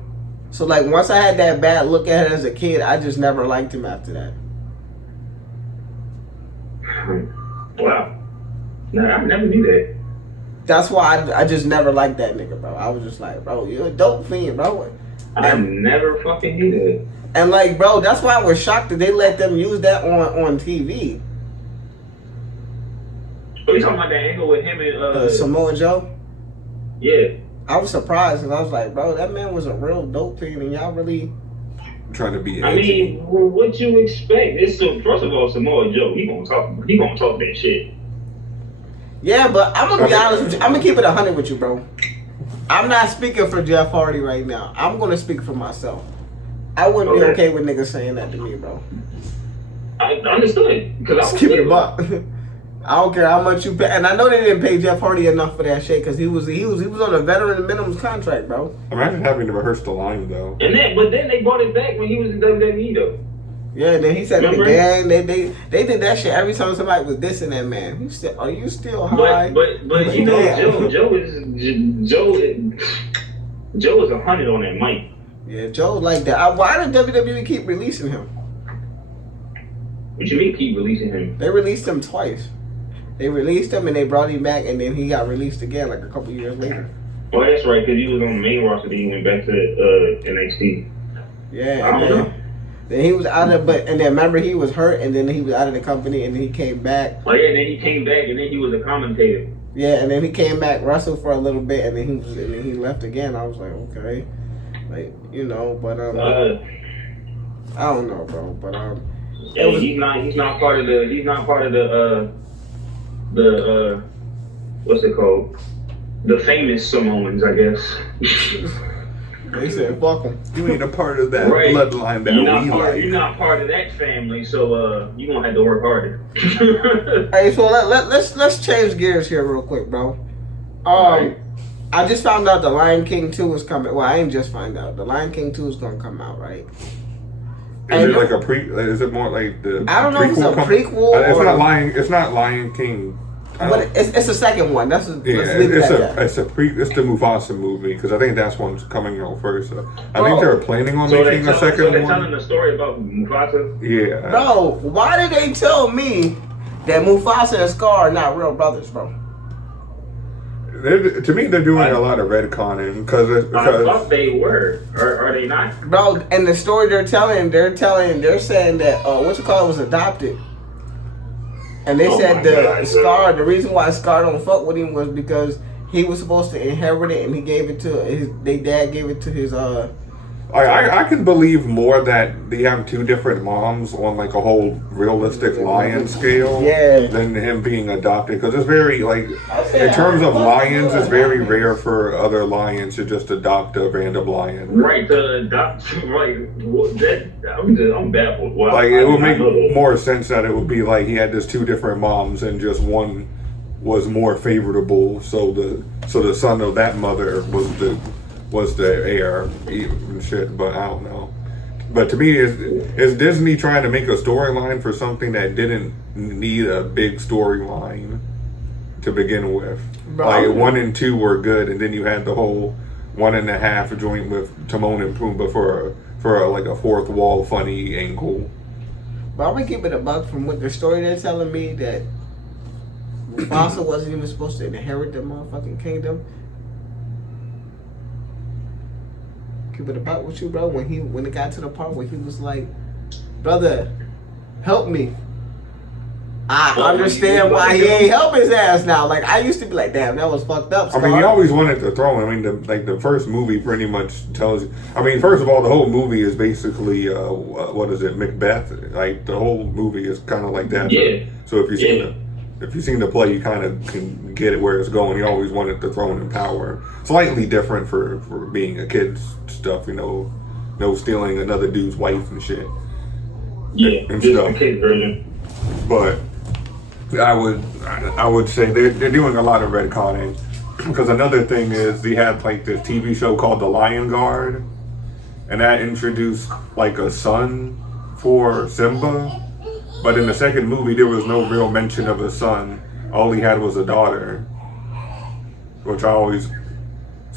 So like once I had that bad look at him as a kid, I just never liked him after that. Wow. Nah, I never knew that. That's why I just never liked that nigga, bro. I was just like, bro, you're a dope fiend, bro. I never fucking knew that. And like, bro, that's why I was shocked that they let them use that on TV. Are you talking about that angle with him and Samoa Joe? Yeah. I was surprised, and I was like, bro, that man was a real dope fiend, and y'all really trying to be edgy. I mean, what you expect? First of all, Samoa Joe, he gonna talk that shit. Yeah, but I'm gonna be honest with you. I'm gonna keep it 100 with you, bro. I'm not speaking for Jeff Hardy right now. I'm gonna speak for myself. I wouldn't be okay with niggas saying that to me, bro. I understood. Just keep it a buck. I don't care how much you pay, and I know they didn't pay Jeff Hardy enough for that shit because he was on a veteran minimum contract, bro. Imagine having to rehearse the line though. But then they brought it back when he was in WWE though. Yeah, and then he said it again. They did that shit every time somebody was dissing that man. Are you still high? But you know, Joe is 100 on that mic. Yeah, Joe like that. Why did WWE keep releasing him? What you mean keep releasing him? They released him twice. They released him and they brought him back, and then he got released again like a couple years later. Oh, that's right, because he was on the main roster. Then he went back to NXT. Yeah, then he was out of, and then remember he was hurt, and then he was out of the company, and then he came back. Oh yeah, then he came back, and then he was a commentator. Yeah, and then he came back, wrestled for a little bit, and then he left again. I was like, okay, like but I don't know, bro, but yeah, he's not part of the what's it called? The famous Samoans, I guess. They said, fuck him. You ain't a part of that bloodline that You're not part of that family, so you're gonna have to work harder. Hey, so let's change gears here real quick, bro. I just found out The Lion King 2 is coming. Well, I ain't just find out. The Lion King 2 is gonna come out, right? Is it like is it more like the? I don't know if it's a prequel. It's not Lion King But it's the second one. Let's leave it it's at that. it's the Mufasa movie because I think that's one's coming out first. I think they're planning on making a second so they're one. telling the story about Mufasa? Yeah. Bro, why did they tell me that Mufasa and Scar are not real brothers, bro? To me, they're doing a lot of retconning because I thought they were. Are they not? Bro, and the story they're saying that what's it called was adopted. And they said Scar, the reason why Scar don't fuck with him was because he was supposed to inherit it and he gave it to their dad gave it to his I can believe more that they have two different moms on like a whole realistic lion scale than him being adopted because it's very like in terms of lions it's very rare for other lions to just adopt a random lion. Right, to adopt I'm baffled. Wow, like it would make more sense that it would be like he had this two different moms and just one was more favorable so the son of that mother was the heir and shit, but I don't know. But to me, is Disney trying to make a storyline for something that didn't need a big storyline to begin with? Like 1 and 2 were good, and then you had the whole 1.5 joint with Timon and Pumbaa for like a fourth wall funny angle. But I'm gonna keep it a buck from what the story they're telling me that Mufasa wasn't even supposed to inherit the motherfucking kingdom. Keep it about with you, bro. When it got to the part where he was like, "Brother, help me." I understand why he ain't help his ass now. Like I used to be like, "Damn, that was fucked up." Scar. I mean, he always wanted the throne. I mean, the first movie pretty much tells you. I mean, first of all, the whole movie is basically what is it, Macbeth? Like the whole movie is kind of like that. Yeah. So if you've seen the play, you kind of can get it where it's going. He always wanted the throne and power. Slightly different for being a kid's stuff, no stealing another dude's wife and shit. Yeah, and just stuff. the kid version. But I would say they're doing a lot of retconning because another thing is they had like this TV show called The Lion Guard, and that introduced like a son for Simba. But in the second movie, there was no real mention of a son. All he had was a daughter, which so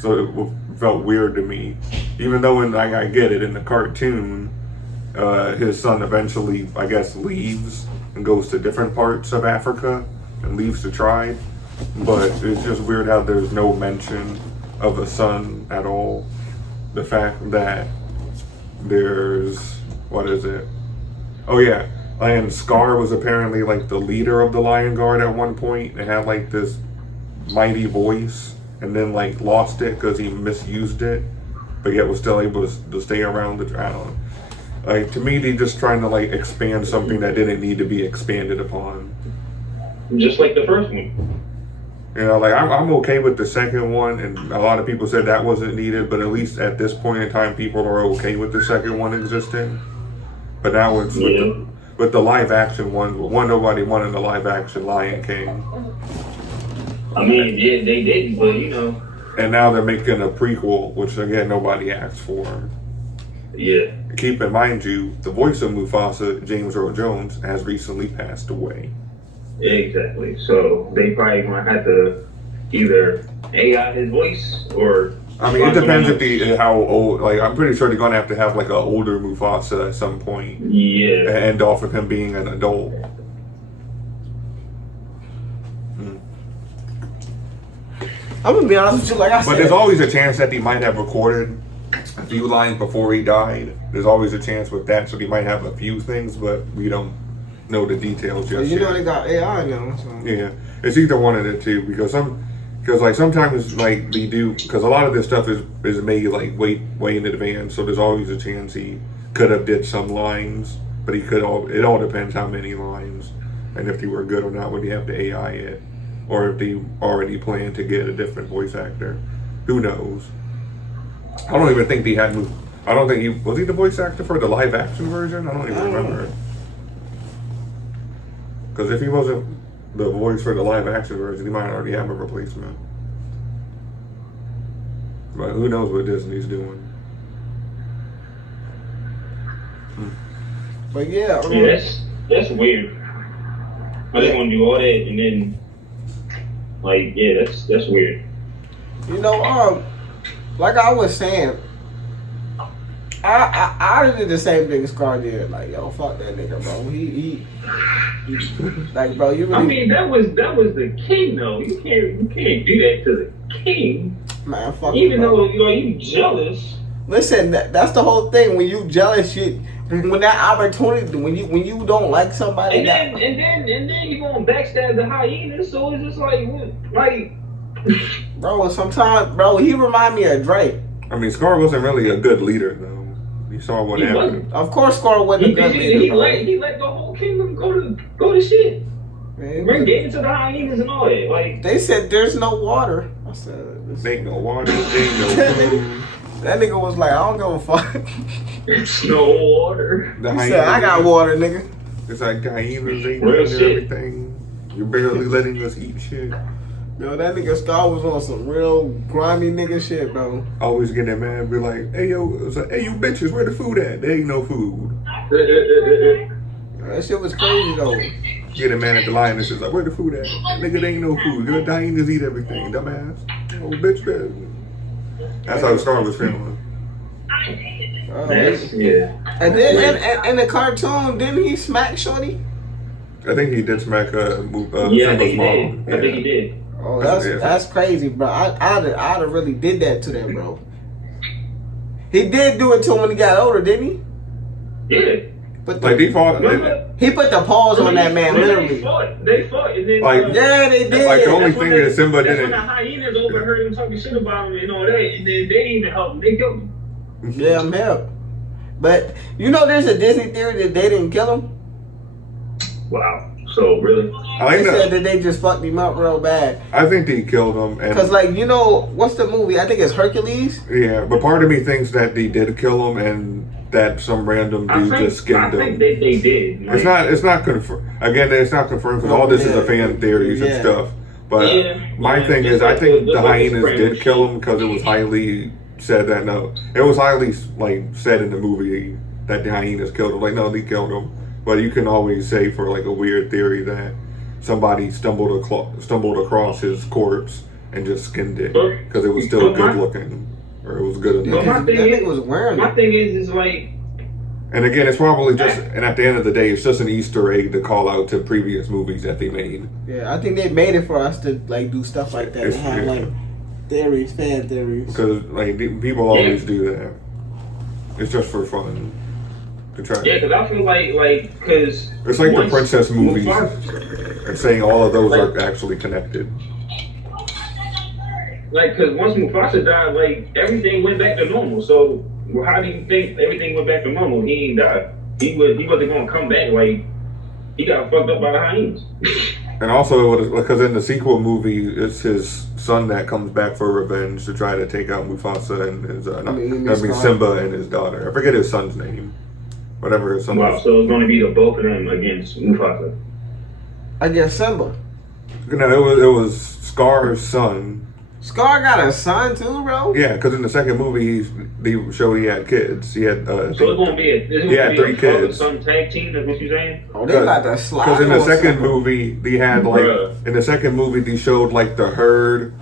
it felt weird to me. Even though I get it, in the cartoon, his son eventually, I guess, leaves and goes to different parts of Africa and leaves the tribe. But it's just weird how there's no mention of a son at all. The fact that there's, what is it? Oh yeah. And Scar was apparently like the leader of the Lion Guard at one point and had like this mighty voice and then like lost it because he misused it, but yet was still able to stay around the, I don't know. Like to me, they just trying to like expand something that didn't need to be expanded upon. Just like the first one. Like I'm okay with the second one, and a lot of people said that wasn't needed, but at least at this point in time, people are okay with the second one existing. But now it's with the live action one nobody wanted the live action Lion King. I mean, yeah, they didn't, but And now they're making a prequel, which again nobody asked for. Yeah. Keep in mind, the voice of Mufasa, James Earl Jones, has recently passed away. Exactly. So they probably gonna have to either AI his voice or. I mean, it depends how old. Like, I'm pretty sure they're gonna have to have like an older Mufasa at some point. Yeah. And end off with him being an adult. I'm gonna be honest with you, like I said. But there's always a chance that he might have recorded a few lines before he died. There's always a chance with that, so he might have a few things, but we don't know the details just yet. They got AI now. So. Yeah, it's either one of the two because like sometimes like they do because a lot of this stuff is made like way in advance, so there's always a chance he could have did some lines, but it all depends how many lines and if they were good or not when you have to AI it, or if they already planned to get a different voice actor. Who knows? I don't even think I don't think was he the voice actor for the live action version? I don't even remember. Because if he wasn't the voice for the live action version, he might already have a replacement. But who knows what Disney's doing? But yeah, that's weird. I just want to do all that and then Like, yeah, that's weird. You know, like I was saying, I did the same thing Scar did. Like, yo, fuck that nigga, bro. He like, bro, you really. I mean, that was the king, though. You can't do that to the king. Man, fuck Even him, though you jealous. Listen, that's the whole thing. When you jealous, shit. When that opportunity, when you don't like somebody, And then you gonna backstab the hyenas. So it's just like. Bro, sometimes, bro, he remind me of Drake. I mean, Scar wasn't really a good leader, though. You saw what happened. Of course, Scar wasn't a good leader. He let the whole kingdom go to shit. Bring it to the hyenas and all that. Like they said, there's no water. I said, there ain't no water, there ain't no food. That nigga was like, I don't give a fuck. It's no water. He said, I got water, nigga. It's like hyenas ain't Real doing shit. everything. You're barely letting us eat shit. Yo, that nigga Scar was on some real grimy nigga shit, bro. Always getting mad, be like, hey yo, it's like, hey you bitches, where the food at? There ain't no food. That shit was crazy though. Getting mad at the lionesses, like, where the food at? Nigga, there ain't no food. Your hyenas eat everything, dumbass. Oh, bitch, bitch. That's how Scar was feeling. Yeah. And then in the cartoon, didn't he smack Shorty? I think he did smack Yeah, I Simba's think he mom. did. I think he did. Oh, that's crazy, bro. I'd have really did that to them, bro. He did do it to him when he got older, didn't he? Yeah. But Like, he fought. he put the paws on that man, literally. They fought, and then Like, Yeah, they did. Like, the only that's when thing that Simba that's when didn't. the hyenas overheard him talking shit about him and all that, and then they didn't even help him. They killed him. Yeah, I'm help. But you know, there's a Disney theory that they didn't kill him. Wow. So really? I They think said that they just fucked him up real bad. I think they killed him. And Cause like, you know, what's the movie? I think it's Hercules. yeah, but part of me thinks that they did kill him and that some random dude just skinned I think him. they did. It's not confirmed. Again, it's not confirmed because all this is a fan theories and stuff. But my thing is, I think the hyenas did kill him because it was highly said that it was highly like said in the movie that the hyenas killed him. Like, no, they killed him. But you can always say for like a weird theory that somebody stumbled across his corpse and just skinned it because it was still good looking or it was good enough. But my thing was wearing my thing is like. And again, it's probably just, and at the end of the day, it's just an Easter egg to call out to previous movies that they made. Yeah, I think they made it for us to like do stuff like that and have like theories, fan theories. Because like people always do that. It's just for fun. To try. Yeah, because I feel like because it's like the princess movies and saying all of those are actually connected. Like, because once Mufasa died, like everything went back to normal. So how do you think everything went back to normal? He ain't died. He wasn't gonna come back. Like he got fucked up by the hyenas. And also, because in the sequel movie, it's his son that comes back for revenge to try to take out Mufasa and his Simba and his daughter. I forget his son's name. Whatever his son was. So it's going to be the both of them against Mufasa. I guess Simba. No, it was Scar's son. Scar got a son too, bro. Yeah, because in the second movie, they showed he had kids. He had. So it's going to be a 3 kids. Son tag team. That's what you're saying? Oh, they got the slide. Because in the second movie, they had they showed like the herd.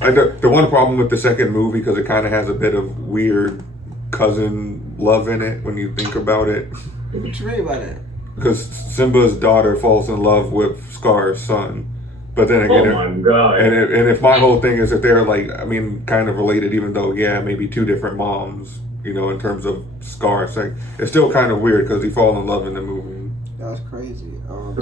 The one problem with the second movie, because it kind of has a bit of weird cousin love in it when you think about it. What you mean by that? Because Simba's daughter falls in love with Scar's son. But then again, oh my God. and if my whole thing is that they're like, I mean, kind of related, even though, maybe 2 different moms, you know, in terms of Scar. It's still kind of weird because he fall in love in the movie. That was crazy.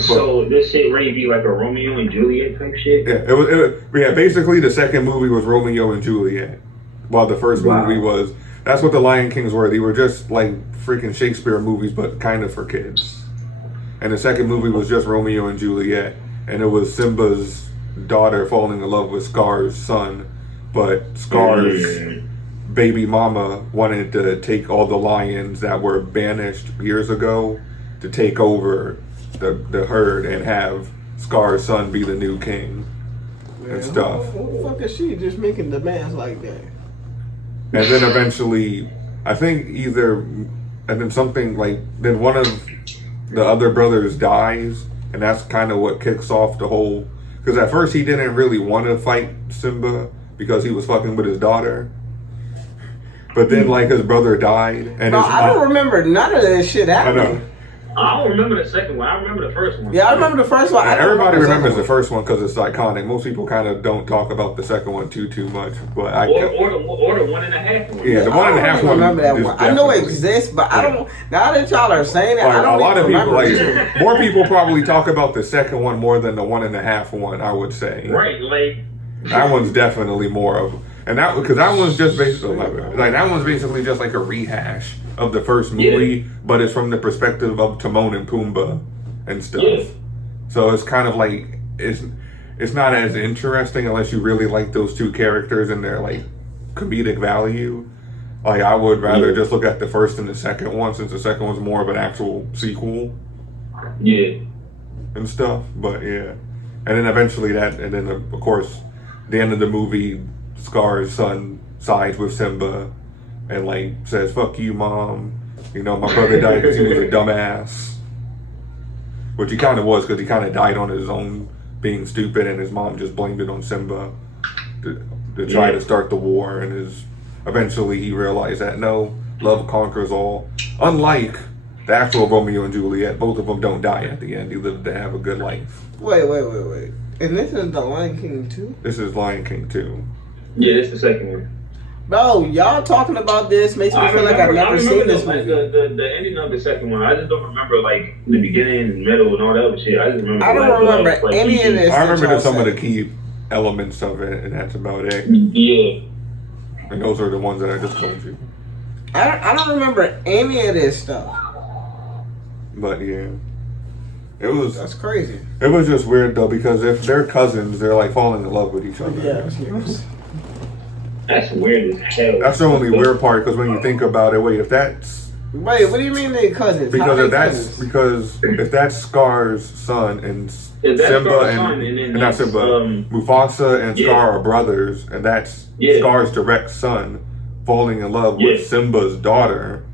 So this shit ready to be like a Romeo and Juliet type shit? Yeah, it was basically the second movie was Romeo and Juliet, while the first movie was, that's what the Lion Kings were. They were just like freaking Shakespeare movies, but kind of for kids. And the second movie was just Romeo and Juliet, and it was Simba's daughter falling in love with Scar's son, but Scar's baby mama wanted to take all the lions that were banished years ago to take over the herd and have Scar's son be the new king and stuff. Who the fuck is she just making demands like that? And then eventually, I think then one of the other brothers dies, and that's kind of what kicks off the whole. Because at first he didn't really want to fight Simba because he was fucking with his daughter. But then, like, his brother died. And No, I don't remember none of this shit I happening. know. I don't remember the second one. I remember the first one. Yeah, I remember the first one. I don't Everybody remember remembers the second first one because it's iconic. Most people kind of don't talk about the second one too much. But I Or the 1.5 one. yeah, the one. one and a I half don't one. remember that is one. I know it definitely- exists, but I don't. Now that y'all are saying it, I Like, don't a lot of even people, remember it. like more people probably talk about the second one more than the 1.5 one. I would say. Right, like That one's definitely more of, and that because that one's just basically like that one's basically just like a rehash of the first movie, but it's from the perspective of Timon and Pumbaa and stuff. Yeah. So it's kind of like it's not as interesting unless you really like those two characters and their like comedic value. Like I would rather just look at the first and the second one since the second one's more of an actual sequel yeah. and stuff. But yeah, and then eventually that, and then of course, the end of the movie, Scar's son sides with Simba, and like says "fuck you, mom." You know, my brother died because he was a dumbass, which he kind of was because he kind of died on his own being stupid, and his mom just blamed it on Simba to try to start the war. And eventually he realized that no, love conquers all. Unlike the actual Romeo and Juliet, both of them don't die at the end. They live to have a good life. Wait. And this is the Lion King 2? This is Lion King 2. Yeah, that's the second one. Bro, y'all talking about this makes me feel like I've never seen this movie. The ending of the second one. I just don't remember like the beginning, middle, and all that other shit. I just remember. I don't remember like, any of this. I remember y'all some of said. the key elements of it, and that's about it. Yeah. And those are the ones that I just told you. I don't remember any of this stuff. But yeah, it That's crazy. was just weird though because if they're cousins, they're like falling in love with each other. Yeah. That's weird as hell. That's the only weird part because when you think about it, wait, if that's Wait, what do you mean they cousins? How because they if that's Scar's son and If that's Simba Scar's and, son, and then and not that's, Simba, Mufasa and Scar are brothers, and that's Scar's direct son falling in love with Simba's daughter.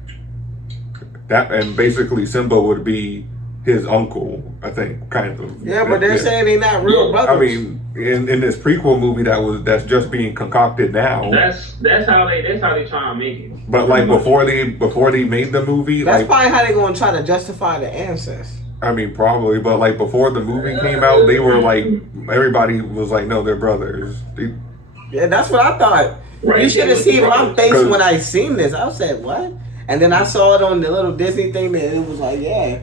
That and basically Simba would be his uncle, I think, kind of. Yeah, but they're saying they're not real brothers. I mean, in this prequel movie that's just being concocted now. That's how they try to make it. But like before they made the movie, that's like probably how they're gonna try to justify the ancestors. I mean, probably, but like before the movie came out, they were like everybody was like, no, they're brothers. Yeah, that's what I thought. Right. You should have seen my face 'Cause- when I seen this. I said, what? And then I saw it on the little Disney thing, and it was like, yeah.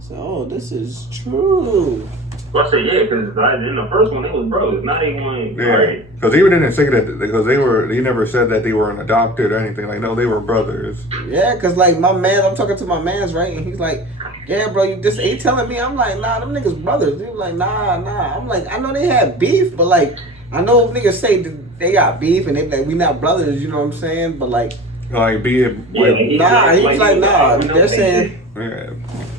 So, this is true. Well, I say yeah, because in the first one it was brothers, not even Yeah, because they didn't say that because they never said that they were adopted or anything. Like, no, they were brothers. Yeah, because, like, my man, I'm talking to my mans, right? And he's like, yeah, bro, he telling me. I'm like, nah, them niggas brothers. He was like, nah. I'm like, I know they had beef, but, like, I know niggas say that they got beef and they like, we not brothers, you know what I'm saying? But, like, Be it. nah, he was like, nah. They're saying. Yeah.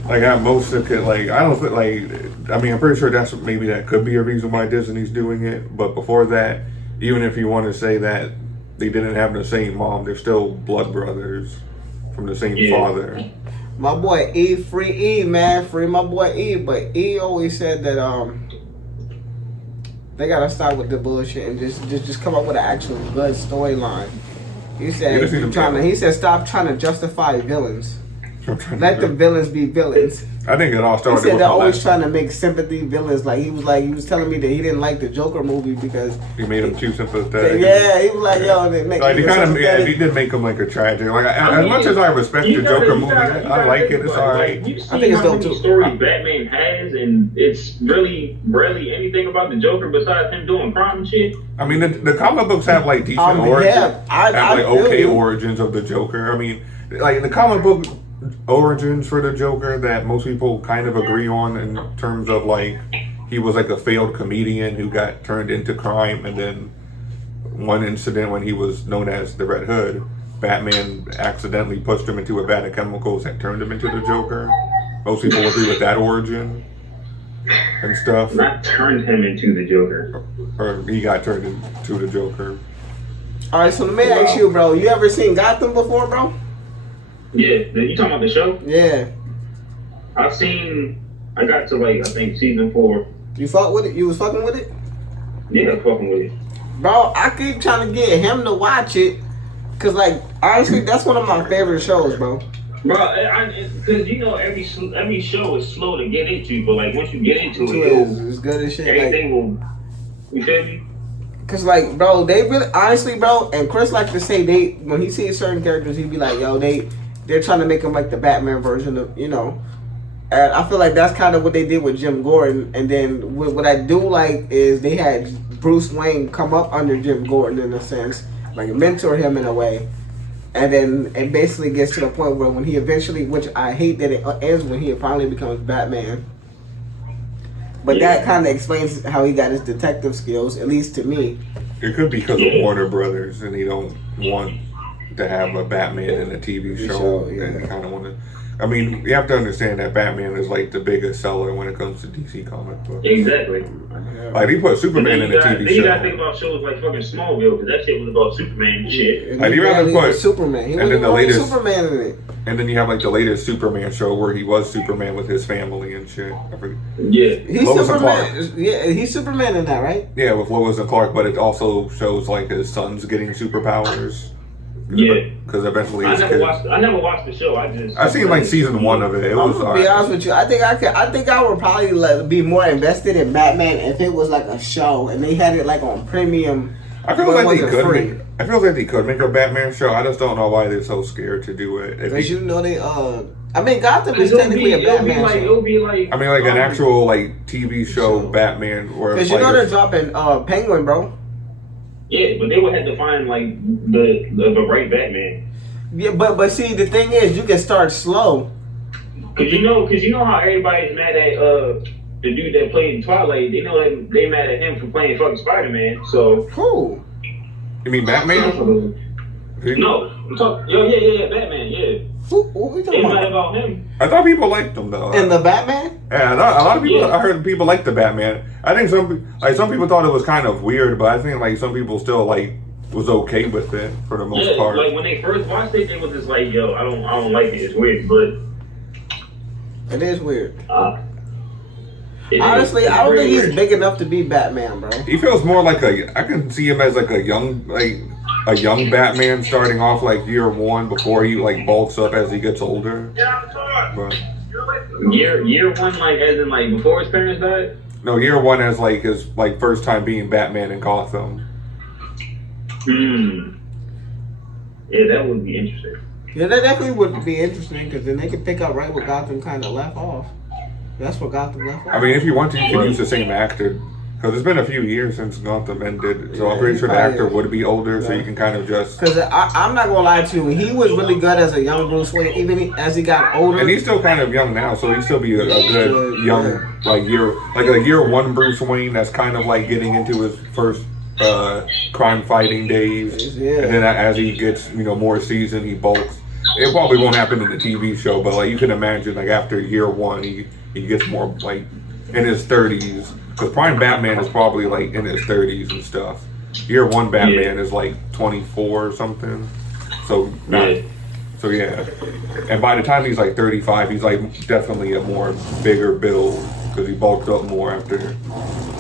Like at most it could like I don't think like I mean I'm pretty sure that could be a reason why Disney's doing it, but before that, even if you want to say that they didn't have the same mom, they're still blood brothers from the same father. My boy E, free E, man, free my boy E. But E always said that they gotta start with the bullshit and just come up with an actual good storyline. He said he said stop trying to justify villains. Let the villains be villains. I think it all started. He said with they're always trying to make sympathy villains. Like he was telling me that he didn't like the Joker movie because he made him too sympathetic. Yeah, he was like, yo, they make like he did make him like a tragic. Like as much as I respect the Joker movie, I like it. It's alright. I think it's dope too. Stories Batman has, and it's really barely anything about the Joker besides him doing crime and shit. I mean, the comic books have like decent origins, I okay origins of the Joker. I mean, like the comic book origins for the Joker that most people kind of agree on in terms of like he was like a failed comedian who got turned into crime, and then one incident when he was known as the Red Hood, Batman accidentally pushed him into a vat of chemicals that turned him into the Joker. Most people agree with that origin and stuff. Not turned him into the Joker. Or he got turned into the Joker. All right, so let me ask you, bro. You ever seen Gotham before, bro? Yeah, you talking about the show? Yeah. I got to like I think season 4. You fuck with it? You was fucking with it? Yeah, I'm fucking with it. Bro, I keep trying to get him to watch it. Cause like, honestly, that's one of my favorite shows, bro. Bro, because you know every show is slow to get into, but like once you get into it, It's good as shit. Everything will. You feel me? Cause like, bro, they really, honestly, bro, and Chris like to say when he sees certain characters, he'd be like, yo, they're trying to make him like the Batman version of, you know. And I feel like that's kind of what they did with Jim Gordon. And then what I do like is they had Bruce Wayne come up under Jim Gordon in a sense, like mentor him in a way. And then it basically gets to the point where when he eventually, which I hate that it ends when he finally becomes Batman. But that kind of explains how he got his detective skills, at least to me. It could be because of Warner Brothers, and he don't want to have a Batman in a TV show, and kind of want to. I mean, you have to understand that Batman is like the biggest seller when it comes to DC comic books. Exactly. Like he put Superman in a TV show. Then you gotta think about shows like fucking Smallville, because that shit was about Superman and shit. Like you rather put Superman. He and then the latest Superman in it. And then you have like the latest Superman show where he was Superman with his family and shit. Yeah, he's Lois Superman. Yeah, he's Superman in that, right? Yeah, with Lois and Clark, but it also shows like his son's getting superpowers. Yeah, because eventually I never watched the show. I seen like season 1 of it. It was. I'm gonna be honest with you. I think I would probably like, be more invested in Batman if it was like a show and they had it like on premium. I feel like they could make a Batman show. I just don't know why they're so scared to do it. Because you know they I mean Gotham is technically a Batman show. It'll be like I mean like an actual like TV show Batman. Because you know they're dropping Penguin, bro. Yeah, but they would have to find like the right Batman. Yeah, but see the thing is you can start slow. Cause you know how everybody's mad at the dude that played Twilight. They know that they mad at him for playing fucking Spider-Man. So who? You mean Batman? No, I'm talking. Yeah, Batman. Yeah. Who we talking they about? mad about him. I thought people liked him though. In the Batman? Yeah, a lot of people. Yeah. I heard people like the Batman. I think some people thought it was kind of weird, but I think like some people still like was okay with it for the most part. Like when they first watched it, they was just like, "Yo, I don't like it. It's weird." But it is weird. Honestly, I don't think he's big enough to be Batman, bro. He feels more like I can see him as like a young Batman starting off like year 1 before he like bulks up as he gets older. But, year 1, like as in like before his parents died. No, year 1 as like his like first time being Batman in Gotham. Yeah, that would be interesting. Yeah, that definitely would be interesting because then they could pick up right where Gotham kind of left off. That's where Gotham left off. I mean, if you want to, you can use the same actor. Because it's been a few years since Gotham ended, so I'm pretty sure the actor would be older, so you can kind of just... Because I'm not going to lie to you, he was really good as a young Bruce Wayne, even as he got older. And he's still kind of young now, so he'd still be a good young, like a year 1 Bruce Wayne that's kind of like getting into his first crime fighting days. Yeah. And then as he gets, more seasoned, he bulks. It probably won't happen in the TV show, but like you can imagine, like after year 1, he gets more like in his 30s. Because Prime Batman is probably like in his 30s and stuff. Year 1 Batman is like 24 or something. So yeah. And by the time he's like 35, he's like definitely a more bigger build because he bulked up more after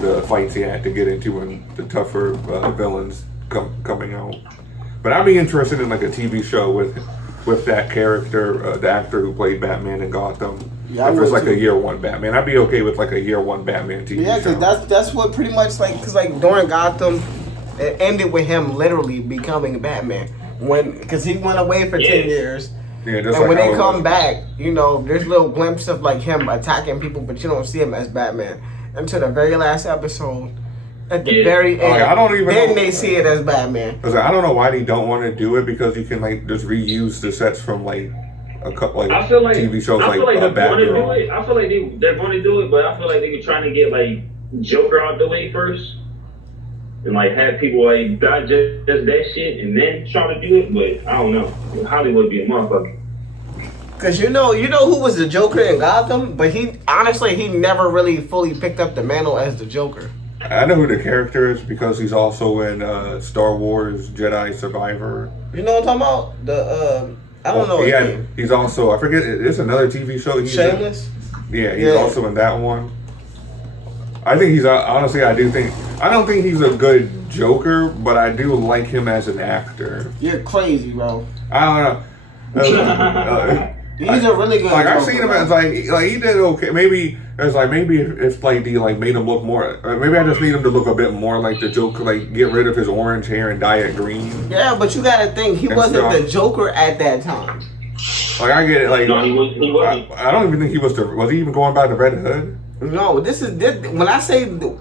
the fights he had to get into and the tougher villains coming out. But I'd be interested in like a TV show with that character, the actor who played Batman in Gotham. Yeah, if it's like a year 1 Batman, I'd be okay with like a year 1 Batman TV show. Yeah, because that's what pretty much like, because like during Gotham, it ended with him literally becoming Batman. Because he went away for 10 years. Yeah, and like when they come back, there's little glimpses of like him attacking people, but you don't see him as Batman until the very last episode. At the very end, I don't even then they see it as Batman. Because I don't know why they don't want to do it because you can like just reuse the sets from like a couple like TV shows like Batgirl. I feel like they're going to do it, but I feel like they're trying to get like Joker out the way first, and like have people like digest that shit and then try to do it. But I don't know. Hollywood be a motherfucker. Cause you know who was the Joker in Gotham, but he never really fully picked up the mantle as the Joker. I know who the character is because he's also in Star Wars Jedi Survivor. You know what I'm talking about? I don't know his name. He's also, I forget, it's another TV show. Shameless? He's also in that one. I think he's honestly. I don't think he's a good Joker, but I do like him as an actor. You're crazy, bro. I don't know. He's a really good. Like Joker, I've seen him as like he did okay. Maybe it's like maybe if like they like made him look more. Maybe I just need him to look a bit more like the Joker. Like get rid of his orange hair and dye it green. Yeah, but you gotta think he wasn't the Joker at that time. Like I get it. Like No, he wasn't. I don't even think he was the. Was he even going by the Red Hood? No, this when I say all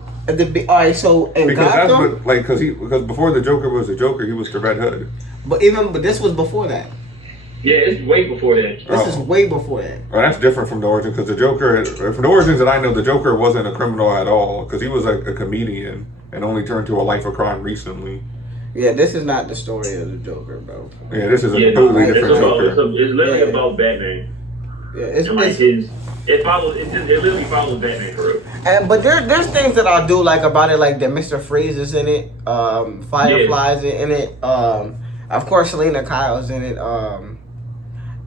right. So in Because Gotham, that's what, like because before the Joker was the Joker, he was the Red Hood. but this was before that. Yeah, it's way before that. This is way before that. Well, that's different from the origin because the Joker, from the origins that I know, the Joker wasn't a criminal at all because he was a comedian and only turned to a life of crime recently. Yeah, this is not the story of the Joker, bro. Yeah, this is a completely different Joker. It's literally about Batman. Yeah, it's And like it literally follows Batman for real. but there's things that I do like about it, like that Mr. Freeze is in it, Firefly's in it, of course Selena Kyle's in it,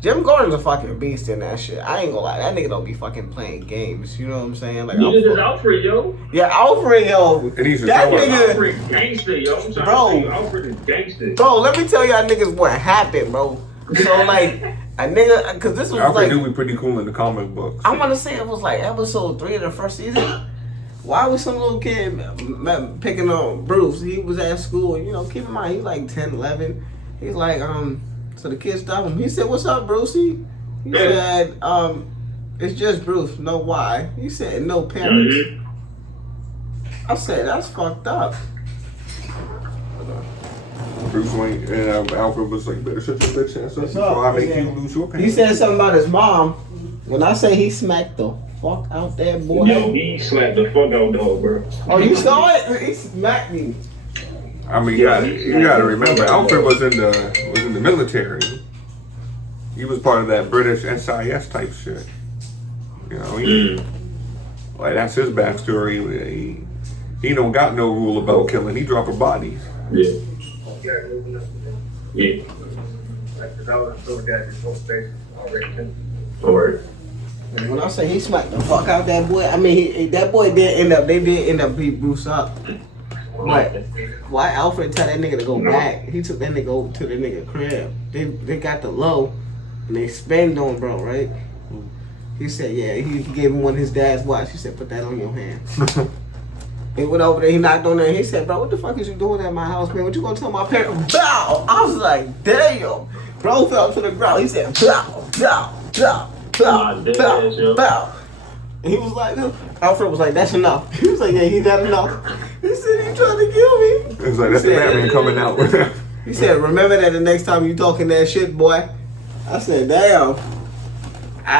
Jim Gordon's a fucking beast in that shit. I ain't gonna lie, that nigga don't be fucking playing games. You know what I'm saying? Like, Niggas is Alfred, yo. Yeah, Alfred, yo. And he's That nigga, Alfred gangster, yo. I'm trying to tell you, Alfred is gangster. bro. Let me tell y'all niggas what happened, bro. So like a nigga, because this was Alfred like do be pretty cool in the comic books. I want to say it was like episode 3 of the first season. Why was some little kid picking on Bruce? He was at school, you know, keep in mind, he's like 10, 11. He's like, so the kid stopped him. He said, "What's up, Brucey?" He said, "It's just Bruce, no why." He said, "No parents." I said, "That's fucked up." Bruce Wayne and Alfred was like, "Better shut your bitch ass up before I make you lose your pants." He said something about his mom. When I say he smacked the fuck out that boy. Yo, he slapped the fuck out dog, bro. Oh, you saw it? He smacked me. I mean, you gotta remember, Alfred was in the military. He was part of that British SIS type shit. You know, like that's his backstory. He don't got no rule about killing. He dropping bodies. Yeah. Yeah. Alright. When I say he smacked the fuck out that boy, I mean that boy did end up. They did end up beat Bruce up. But why Alfred tell that nigga to go back? He took that nigga over to the nigga crib. They got the low and they spanned on bro, right? He said, yeah, he gave him one of his dad's watch. He said, put that on your hand. He went over there, he knocked on there, and he said, bro, what the fuck is you doing at my house, man? What you gonna tell my parents? Bow! I was like, damn. Bro fell to the ground. He said, bow, bow, bow, bow, bow, bow. And he was like, no. Alfred was like, that's enough. He was like, yeah, he got enough. He said, he trying to kill me. It's like, that's the Batman coming out with him. He said, remember that the next time you talking that shit, boy. I said, damn.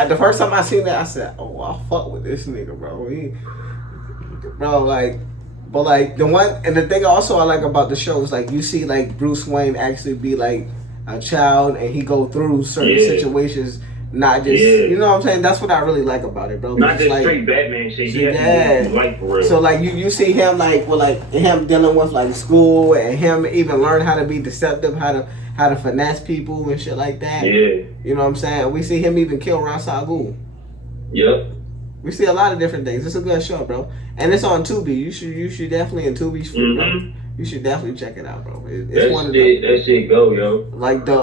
The first time I seen that, I said, oh, I'll fuck with this nigga, bro. The thing also I like about the show is like you see like Bruce Wayne actually be like a child and he go through certain situations, not just you know what I'm saying. That's what I really like about it, bro. Not just like, straight Batman shit. Yeah. Like for real. So like you see him like with like him dealing with like school and him even learn how to be deceptive, how to finesse people and shit like that. Yeah. You know what I'm saying? We see him even kill Ra's al Ghul. Yep. We see a lot of different things. It's a good show, bro, and it's on Tubi. You should definitely in Tubi's free, bro. You should definitely check it out, bro. It's one of the that shit go, yo. like the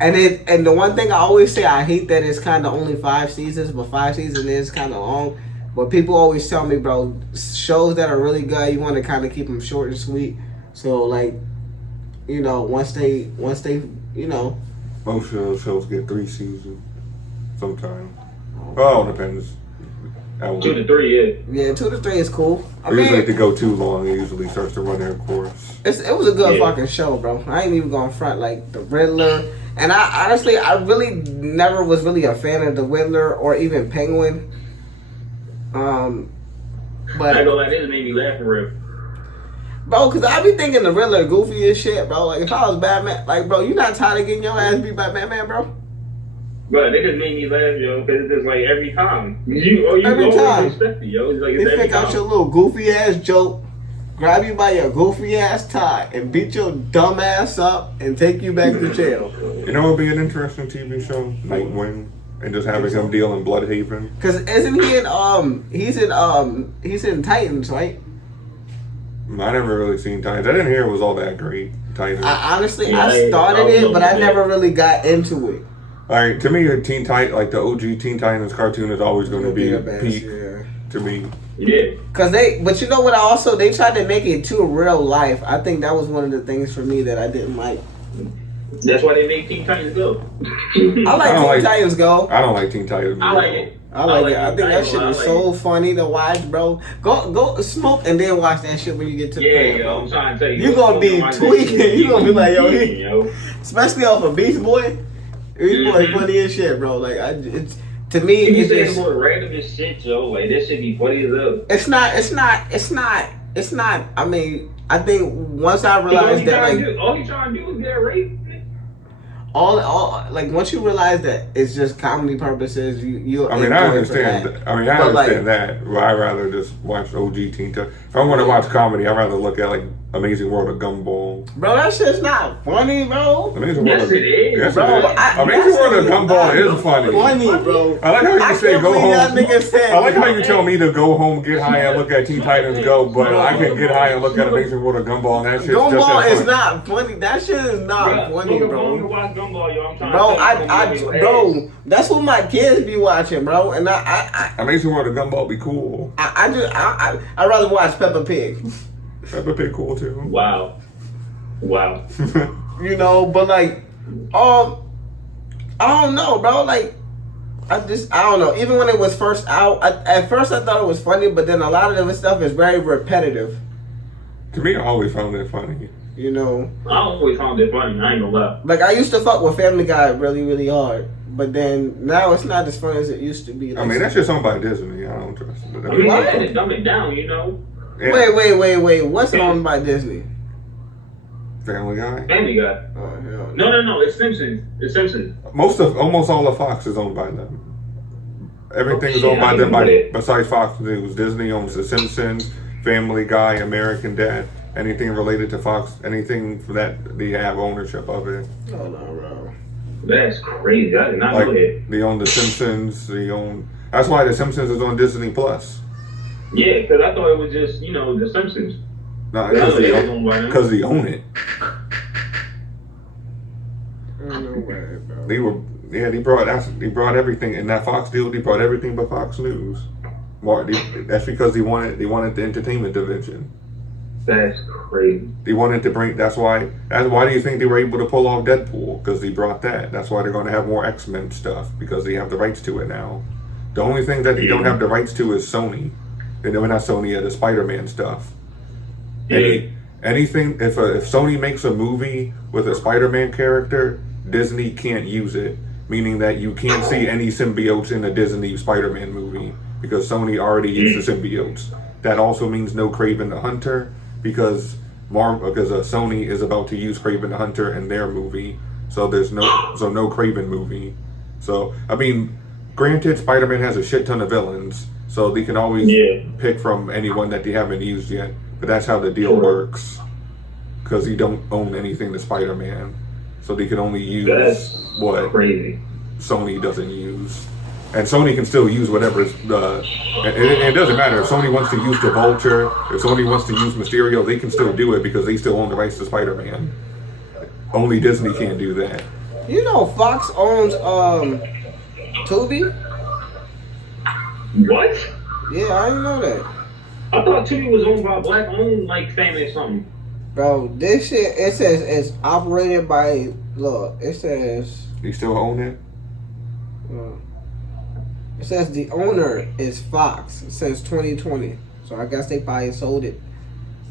and the one thing I always say I hate that it's kind of only 5 seasons, but 5 seasons is kind of long. But people always tell me, bro, shows that are really good, you want to kind of keep them short and sweet. So like, you know, once they you know, most shows get 3 seasons sometimes. Oh, depends. 2 to 3, yeah. Yeah, 2 to 3 is cool. I They mean, usually like to go too long. It usually starts to run their course. it was a good fucking show, bro. I ain't even going front like the Riddler. And I honestly, I really never was really a fan of the Riddler or even Penguin. But I go like this made me laugh for real. bro, cause I be thinking the Riddler goofy as shit, bro. Like if I was Batman, like bro, you not tired of getting your ass beat by Batman, bro? But they just made me laugh, yo, because it's just like every time. You Every always time. expect it, yo. It's like They it's every pick out time. your little goofy ass joke, grab you by your goofy ass tie, and beat your dumb ass up and take you back to jail. You know what would be an interesting TV show? Nightwing. And just having him deal in Bloodhaven. Cause isn't he in he's in Titans, right? I never really seen Titans. I didn't hear it was all that great. Titans. I started it, but I never really got into it. Like to me, Teen Titan, like the OG Teen Titans cartoon, is always going to be a peak to me. Yeah. But you know what? They tried to make it too real life. I think that was one of the things for me that I didn't like. That's why they made Teen Titans Go. I like Teen Titans Go. I don't like Teen Titans. I like it. I like it. I think that shit is so funny to watch, bro. Go smoke and then watch that shit when you get to the crib, yo, I'm trying to tell you. You gonna be tweaking. You gonna be like, yo, especially off of Beast Boy. Beast Boy funny as shit, bro. Like, it's to me, it's just more random as shit, yo. Like, this shit be funny as hell. It's not. I mean, I think once I realized that, like, all he trying to do is get raped. All like once you realize that it's just comedy purposes, you. I mean, I understand. I understand that. Well, I'd rather just watch OG Teen Titans. If I want to watch comedy, I'd rather look at like Amazing World of Gumball. Bro, that shit's not funny, bro. Amazing World it is. Yes, bro. It is. Amazing World of Gumball is funny. Funny, bro. I like how you say go home. I like how you that. tell me to go home, get high, and look at Teen Titans Go, but I can get high and look at Amazing World of Gumball, and that shit's just as funny. Gumball is not funny. That shit is not funny, bro. Watch Gumball, yo. I'm trying bro, that's what my kids be watching, bro. And I Amazing World of Gumball be cool. I'd rather watch Peppa Pig. Peppa Pig cool too. Wow. You know, but like, I don't know, bro. Like, I don't know. Even when it was first out, at first I thought it was funny, but then a lot of the stuff is very repetitive. To me, I always found it funny. You know, I always found it funny. I ain't gonna lie. like I used to fuck with Family Guy really, really hard, but then now it's not as funny as it used to be. Like, I mean, that's just owned by Disney. I don't trust it. I mean, they had to dumb it down, you know. Yeah. Wait. What's owned by Disney? Family Guy. Family Guy. Oh hell No. It's Simpsons. It's Simpsons. Almost all of Fox is owned by them. Everything is owned by them. Besides Fox News, Disney owns The Simpsons, Family Guy, American Dad. Anything related to Fox, anything that they have ownership of it. Oh no, bro. That's crazy. I did not know that. They own The Simpsons. That's why The Simpsons is on Disney Plus. Yeah, because I thought it was just, The Simpsons. No, because they own it. No way, bro. They brought everything in that Fox deal. They brought everything but Fox News. That's because they wanted the entertainment division. That's crazy. They wanted to bring. That's why do you think they were able to pull off Deadpool? Because they brought that. That's why they're going to have more X-Men stuff because they have the rights to it now. The only thing that they don't have the rights to is Sony. Not Sony, the Spider-Man stuff. Yeah. Anything if Sony makes a movie with a Spider-Man character, Disney can't use it. Meaning that you can't see any symbiotes in a Disney Spider-Man movie because Sony already used the symbiotes. That also means no Kraven the Hunter. Because Sony is about to use Kraven the Hunter in their movie, so there's no Kraven movie. So I mean, granted, Spider-Man has a shit ton of villains, so they can always pick from anyone that they haven't used yet. But that's how the deal works, because you don't own anything to Spider-Man, so they can only use what Sony doesn't use. And Sony can still use whatever. It doesn't matter if Sony wants to use the Vulture, if Sony wants to use Mysterio, they can still do it because they still own the rights to Spider-Man. Only Disney can't do that. You know, Fox owns Tubi. What? Yeah, I didn't know that. I thought Tubi was owned by a black-owned family or something. Bro, this shit it says it's operated by. Look, it says. You still own it? It says the owner is Fox since 2020. So I guess they probably sold it.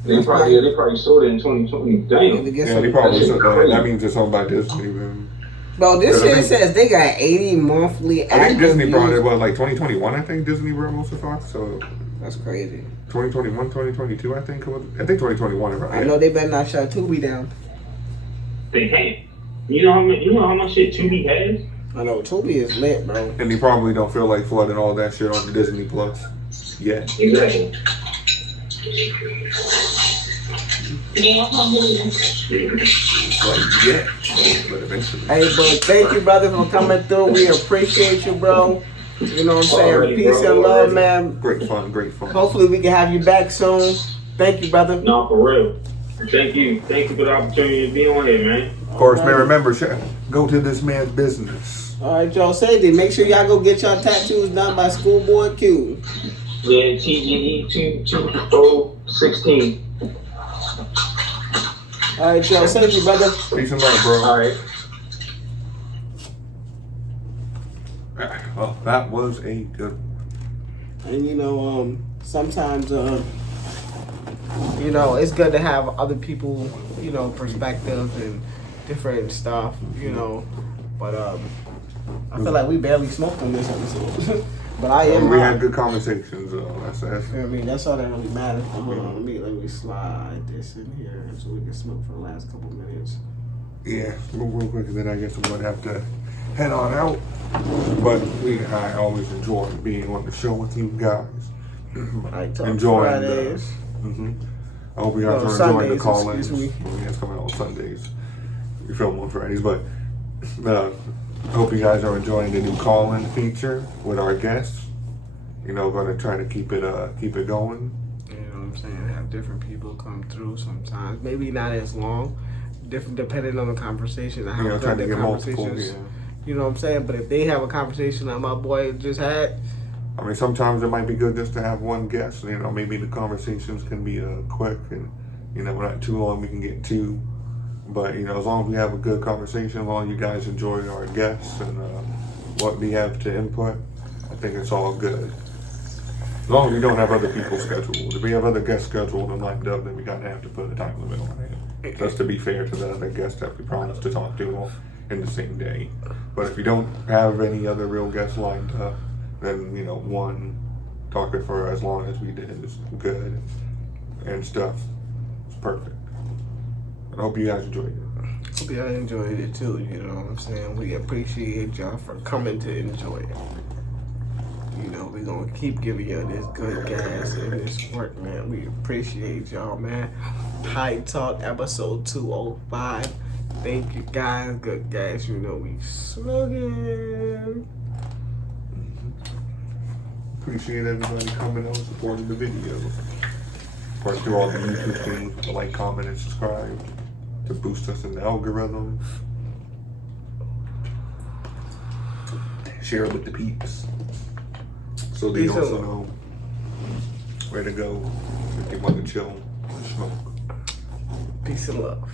They probably sold it in 2020. Damn. They probably sold it. That means it's owned by Disney, man. Bro, this shit says they got 80 monthly active I think Disney brought users. it, like 2021, I think Disney brought most of Fox, so... That's crazy. 2021, 2022, I think 2021. Right? I know they better not shut Tubi down. They can't. You know how much shit Tubi has? I know, Tubi is lit, bro. And they probably don't feel like flooding all that shit on Disney Plus. Yeah. Exactly. Like, yeah. But eventually. Hey, but thank you, brother, for coming through. We appreciate you, bro. You know what I'm saying? Already, Peace bro, and love, already. man. Great fun, great fun. Hopefully we can have you back soon. Thank you, brother. No, for real. Thank you. Thank you for the opportunity to be on here, man. Of course, man, remember, go to this man's business. All right, y'all. Safety. Make sure y'all go get y'all tattoos done by Schoolboy Q. Yeah, TGE 22016. All right, y'all. Safety, brother. Peace and love, bro. All right. Well, that was a good. And you know, sometimes you know, it's good to have other people, you know, perspectives and different stuff, you know. But I feel like we barely smoked on this episode. But I am. We had good conversations, though. That's I mean, that's all that really matters. Hold on, let me slide this in here so we can smoke for the last couple minutes. yeah. Real quick, and then I guess I'm gonna have to head on out. But I always enjoy being on the show with you guys. Enjoying Fridays. I hope you guys are enjoying Sundays, the call-ins. excuse me. It's coming out on Sundays. We film on Fridays, but I hope you guys are enjoying the new call-in feature with our guests. You know, going to try to keep it going. You know what I'm saying? Have different people come through sometimes. Maybe not as long. Different depending on the conversation. I have trying to the get multiple. conversations. Yeah. You know what I'm saying? But if they have a conversation like my boy just had, I mean, sometimes it might be good just to have one guest. You know, maybe the conversations can be quick and, you know, not too long. We can get two. But, you know, as long as we have a good conversation, as long as you guys enjoy our guests and what we have to input, I think it's all good. As long as we don't have other people scheduled. If we have other guests scheduled and lined up, then we kind of have to put a time limit on it. Just to be fair to the other guests that we promised to talk to in the same day. But if you don't have any other real guests lined up, then, you know, one talking for as long as we did is good and stuff. It's perfect. I hope you guys enjoyed it. hope y'all enjoyed it too. You know what I'm saying? We appreciate y'all for coming to enjoy it. You know, we're gonna keep giving you this good gas and this work, man. We appreciate y'all, man. High Talk episode 205. Thank you guys. Good gas. You know we smoking. Appreciate everybody coming out and supporting the video. Of course, do all the YouTube things, like, comment, and subscribe to boost us in the algorithm. Share it with the peeps so they Peace also out. know where to go if they want to chill and smoke. Peace and love.